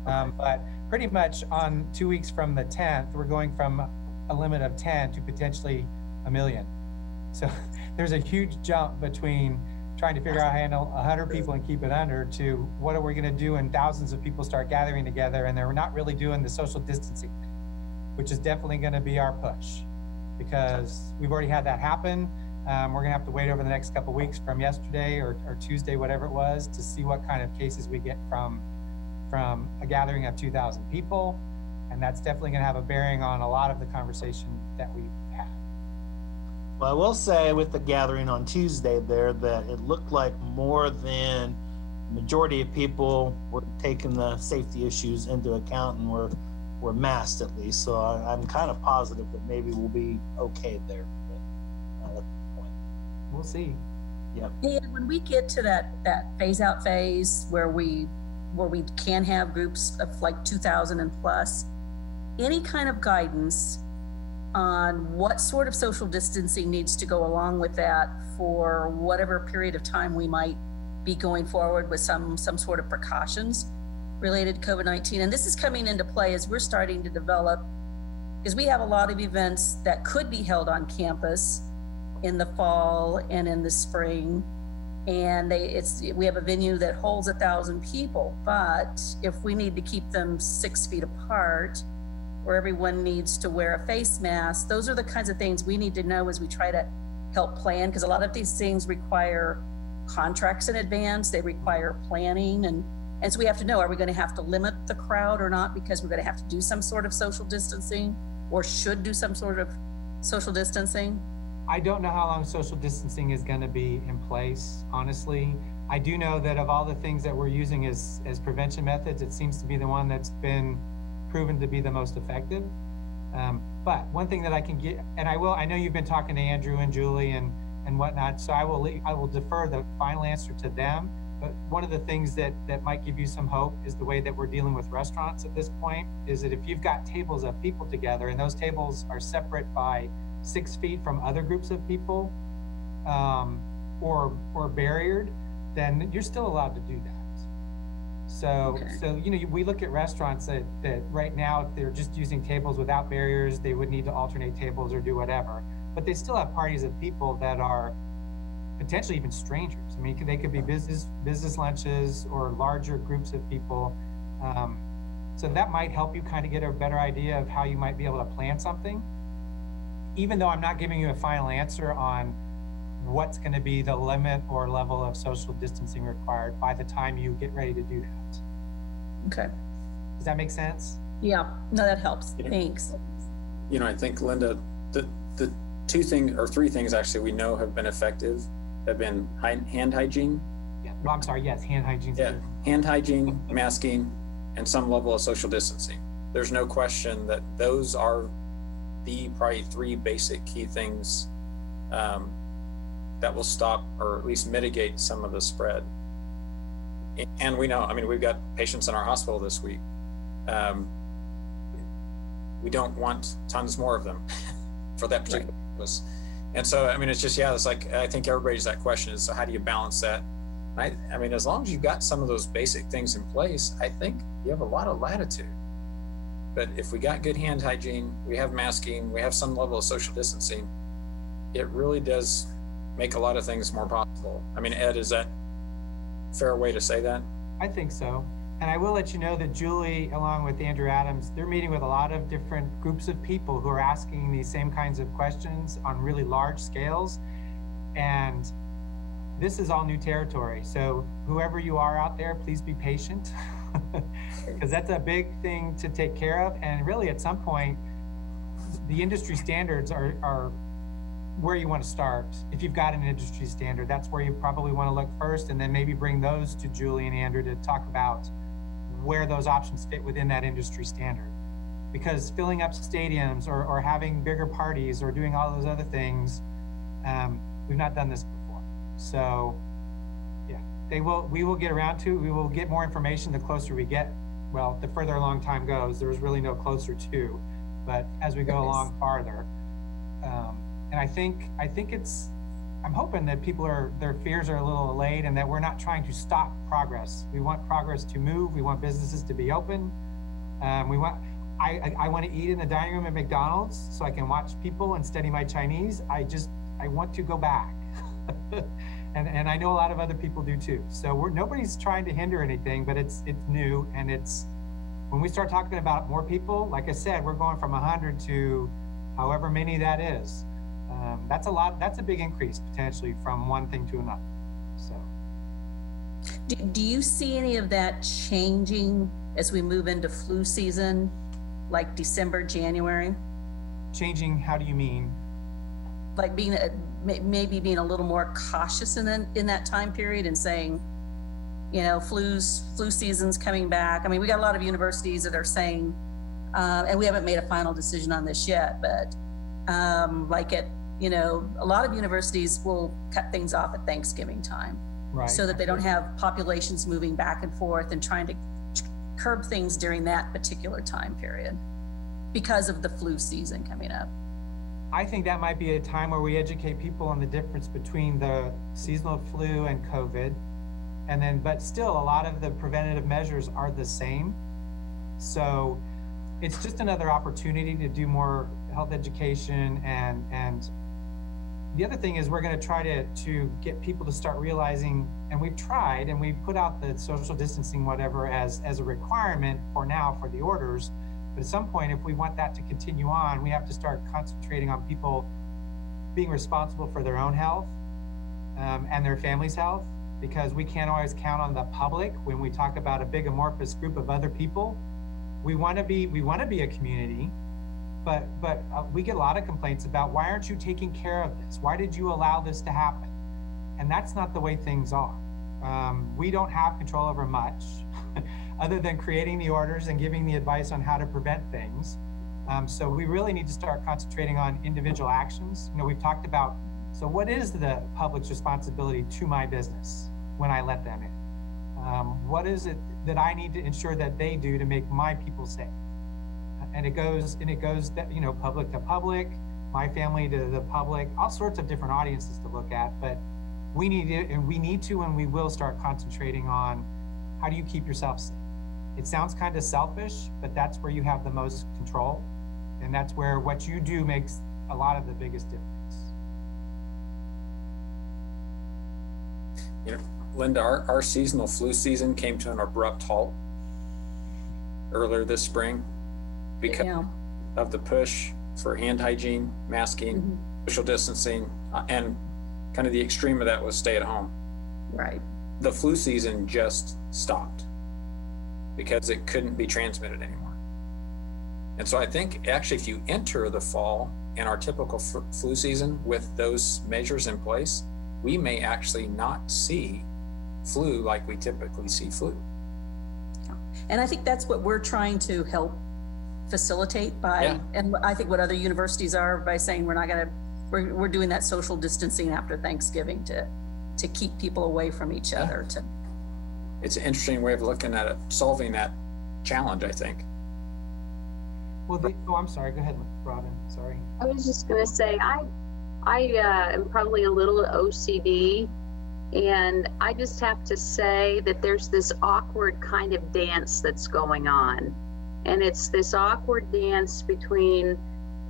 Okay. But pretty much on 2 weeks from the 10th, we're going from a limit of 10 to potentially 1 million. So there's a huge jump between trying to figure out how to handle 100 people and keep it under to what are we going to do when thousands of people start gathering together and they're not really doing the social distancing thing, which is definitely going to be our push because we've already had that happen. We're going to have to wait over the next couple of weeks from yesterday or Tuesday, whatever it was, to see what kind of cases we get from a gathering of 2,000 people. And that's definitely going to have a bearing on a lot of the conversation that we've had. Well, I will say with the gathering on Tuesday there that it looked like more than the majority of people were taking the safety issues into account and were masked at least. So I'm kind of positive that maybe we'll be okay there. But, we'll see. Yep. And when we get to that phase out phase where we can have groups of like 2,000 and plus, any kind of guidance on what sort of social distancing needs to go along with that for whatever period of time we might be going forward with some sort of precautions related to COVID-19. And this is coming into play as we're starting to develop, because we have a lot of events that could be held on campus in the fall and in the spring. and we have a venue that holds 1,000 people, but if we need to keep them 6 feet apart, or everyone needs to wear a face mask, those are the kinds of things we need to know as we try to help plan, because a lot of these things require contracts in advance, they require planning, and so we have to know, are we going to have to limit the crowd or not, because we're going to have to do some sort of social distancing, or should do some sort of social distancing? I don't know how long social distancing is going to be in place, honestly. I do know that of all the things that we're using as prevention methods, it seems to be the one that's been proven to be the most effective. But one thing that I can get, and I know you've been talking to Andrew and Julie and whatnot, so I will defer the final answer to them. But one of the things that might give you some hope is the way that we're dealing with restaurants at this point, is that if you've got tables of people together and those tables are separate by 6 feet from other groups of people, or barriered, then you're still allowed to do that. So, we look at restaurants that right now, if they're just using tables without barriers, they would need to alternate tables or do whatever. But they still have parties of people that are potentially even strangers. I mean, they could be business lunches or larger groups of people. So that might help you kind of get a better idea of how you might be able to plan something. Even though I'm not giving you a final answer on what's going to be the limit or level of social distancing required by the time you get ready to do that. Okay. Does that make sense? Yeah, no, that helps. Thanks. I think, Linda, the 2 things or 3 things actually we know have been effective have been hand hygiene. Yeah. No, I'm sorry. Yes, hand hygiene. Yeah, hand hygiene, masking, and some level of social distancing. There's no question that those are the probably 3 basic key things that will stop or at least mitigate some of the spread. And we know, we've got patients in our hospital this week. We don't want tons more of them for that particular purpose. And so, it's just, it's like, I think everybody's that question is, so how do you balance that? As long as you've got some of those basic things in place, I think you have a lot of latitude. But if we got good hand hygiene, we have masking, we have some level of social distancing, it really does make a lot of things more possible. Ed, is that a fair way to say that? I think so. And I will let you know that Julie, along with Andrew Adams, they're meeting with a lot of different groups of people who are asking these same kinds of questions on really large scales. And this is all new territory. So whoever you are out there, please be patient, because that's a big thing to take care of. And really, at some point, the industry standards are where you want to start. If you've got an industry standard, that's where you probably want to look first, and then maybe bring those to Julie and Andrew to talk about where those options fit within that industry standard. Because filling up stadiums or having bigger parties or doing all those other things, we've not done this before. So yeah, we will get around to, we will get more information the closer we get. Well, the further along time goes, there's really no closer to, but as we go along farther, and I think I'm hoping that their fears are a little allayed, and that we're not trying to stop progress. We want progress to move. We want businesses to be open. I want to eat in the dining room at McDonald's so I can watch people and study my Chinese. I want to go back. and I know a lot of other people do too. So nobody's trying to hinder anything, but it's new, and when we start talking about more people, like I said, we're going from 100 to however many that is. That's a lot. That's a big increase potentially from one thing to another. So, do you see any of that changing as we move into flu season, like December, January? Changing? How do you mean? Like maybe being a little more cautious in that time period and saying, flu season's coming back. We got a lot of universities that are saying, and we haven't made a final decision on this yet, but a lot of universities will cut things off at Thanksgiving time, right, so that they don't have populations moving back and forth and trying to curb things during that particular time period because of the flu season coming up. I think that might be a time where we educate people on the difference between the seasonal flu and COVID. But still, a lot of the preventative measures are the same. So it's just another opportunity to do more health education and the other thing is we're going to try to get people to start realizing, and we've tried, and we've put out the social distancing, whatever, as a requirement for now for the orders. But at some point, if we want that to continue on, we have to start concentrating on people being responsible for their own health and their family's health, because we can't always count on the public when we talk about a big amorphous group of other people. We want to be a community, but we get a lot of complaints about, why aren't you taking care of this? Why did you allow this to happen? And that's not the way things are. We don't have control over much other than creating the orders and giving the advice on how to prevent things. So we really need to start concentrating on individual actions. You know, we've talked about, so what is the public's responsibility to my business when I let them in? What is it that I need to ensure that they do to make my people safe? And it goes that, you know, public to public, my family to the public, all sorts of different audiences to look at. But we need to, and we will start concentrating on, how do you keep yourself safe? It sounds kind of selfish, but that's where you have the most control. And that's where what you do makes a lot of the biggest difference. You know, Linda, our seasonal flu season came to an abrupt halt earlier this spring because of the push for hand hygiene, masking, social distancing, and kind of the extreme of that was stay at home. Right. The flu season just stopped because it couldn't be transmitted anymore. And so I think actually if you enter the fall in our typical flu season with those measures in place, we may actually not see flu like we typically see flu. And I think that's what we're trying to help facilitate by, and I think what other universities are, by saying we're doing that social distancing after Thanksgiving to keep people away from each other. It's an interesting way of looking at it, solving that challenge, I think. Well, I'm sorry, go ahead, Robin, sorry. I was just gonna say, I am probably a little OCD, and I just have to say that there's this awkward kind of dance that's going on. And it's this awkward dance between,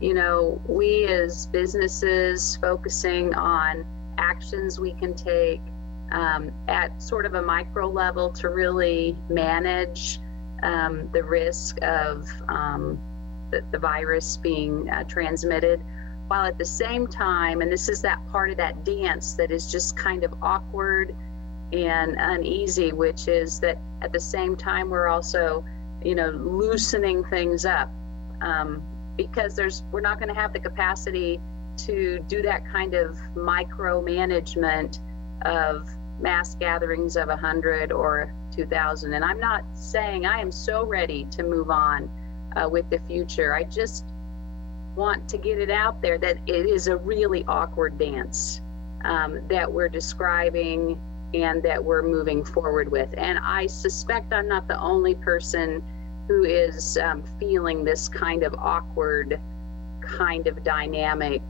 you know, we as businesses focusing on actions we can take at sort of a micro level to really manage the risk of the virus being transmitted, while at the same time, and this is that part of that dance that is just kind of awkward and uneasy, which is that at the same time we're also, you know, loosening things up because we're not going to have the capacity to do that kind of micromanagement of mass gatherings of 100 or 2,000. And I'm not saying I am so ready to move on with the future. I just want to get it out there that it is a really awkward dance that we're describing and that we're moving forward with. And I suspect I'm not the only person who is feeling this kind of awkward kind of dynamic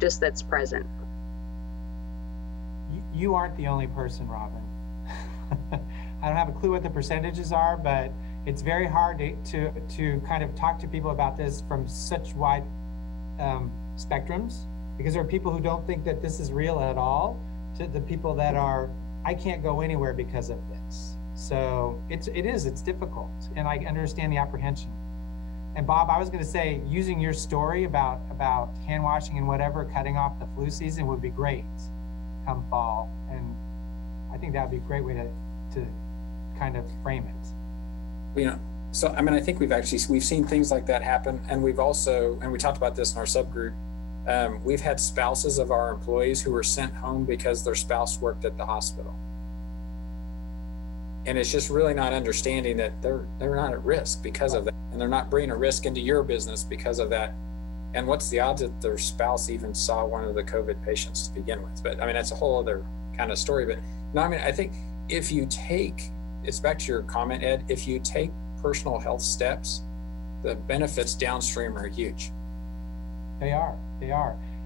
just that's present. You aren't the only person, Robin. I don't have a clue what the percentages are, but it's very hard to kind of talk to people about this from such wide spectrums, because there are people who don't think that this is real at all, to the people that are, I can't go anywhere because of this. So it's difficult, and I understand the apprehension. And Bob, I was going to say, using your story about hand washing and whatever, cutting off the flu season would be great come fall. And I think that would be a great way to kind of frame it. You know, so I mean, I think we've seen things like that happen, and we've also, and we talked about this in our subgroup, we've had spouses of our employees who were sent home because their spouse worked at the hospital. And it's just really not understanding that they're not at risk because of that, and they're not bringing a risk into your business because of that. And what's the odds that their spouse even saw one of the COVID patients to begin with? But I mean, that's a whole other kind of story. But no, I mean, I think if you take, it's back to your comment, Ed, if you take personal health steps, the benefits downstream are huge. They are.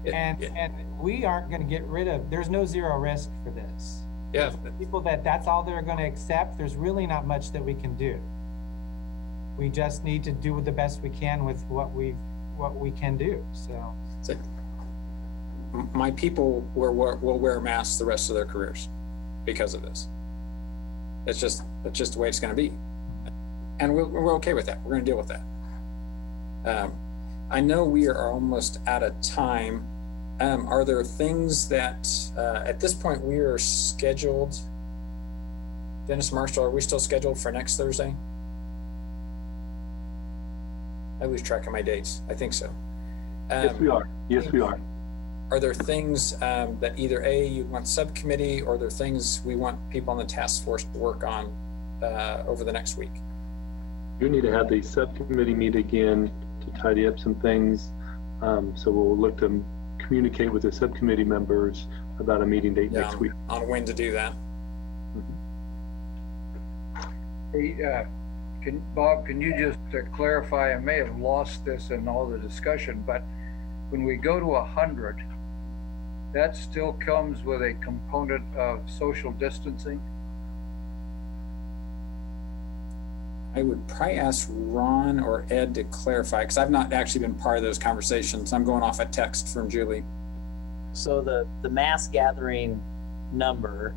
And we aren't going to get rid of, there's no zero risk for this. Yeah. The people that's all they're going to accept, there's really not much that we can do. We just need to do the best we can with what we can do. So my people will wear masks the rest of their careers because of this. It's just the way it's going to be, and we're okay with that. We're going to deal with that. I know we are almost out of time. Are there things that at this point we are scheduled? Dennis, Marshall, are we still scheduled for next Thursday? I lose track of my dates. I think so. Yes, we are. Yes, we are. Are there things that either A, you want subcommittee, or are there things we want people on the task force to work on over the next week? You need to have the subcommittee meet again to tidy up some things. So we'll look to communicate with the subcommittee members about a meeting date next week. On when to do that. Hey, Bob, can you just clarify? I may have lost this in all the discussion, but when we go to 100, that still comes with a component of social distancing? I would probably ask Ron or Ed to clarify, because I've not actually been part of those conversations. I'm going off a text from Julie. So the mass gathering number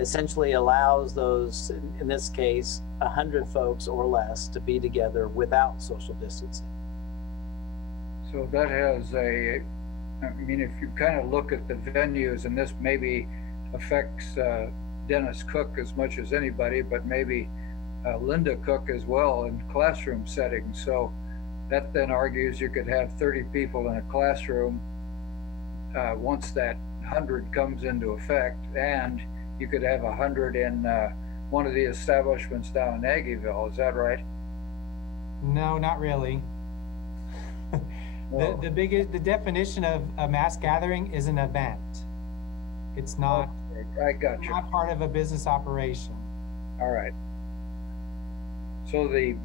essentially allows those, in this case, 100 folks or less to be together without social distancing. So that has a, I mean, if you kind of look at the venues, and this maybe affects Dennis Cook as much as anybody, but maybe Linda Cook as well in classroom settings. So that then argues you could have 30 people in a classroom once that 100 comes into effect, and you could have 100 in one of the establishments down in Aggieville. Is that right? No, not really. The definition of a mass gathering is an event. It's not. I got you. Not part of a business operation. All right. So the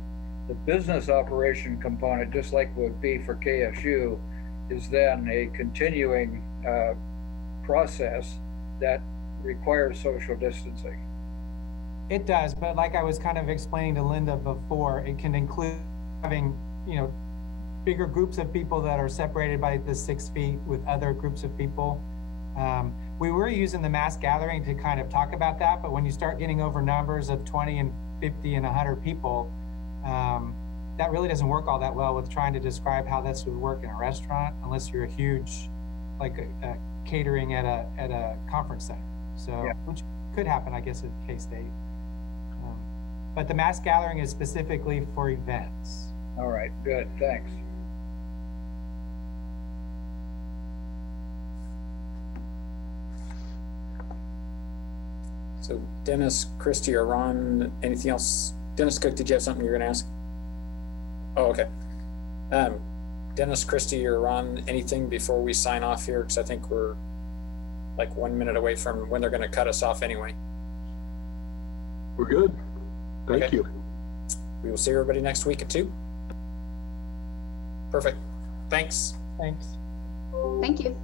business operation component, just like would be for KSU, is then a continuing process that requires social distancing. It does, but like I was kind of explaining to Linda before, it can include having, bigger groups of people that are separated by the 6 feet with other groups of people. We were using the mass gathering to kind of talk about that, but when you start getting over numbers of 20 and 50 and 100 people, that really doesn't work all that well with trying to describe how this would work in a restaurant, unless you're a huge, like a catering at a conference center. So, yeah. Which could happen, I guess, at K-State. But the mass gathering is specifically for events. All right, good, thanks. So Dennis, Christie, or Ron, anything else? Dennis Cook, did you have something you were going to ask? Oh, okay. Dennis, Christie, or Ron, anything before we sign off here? Because I think we're like 1 minute away from when they're going to cut us off anyway. We're good. Thank you. We will see everybody next week at 2. Perfect. Thanks. Thanks. Thank you.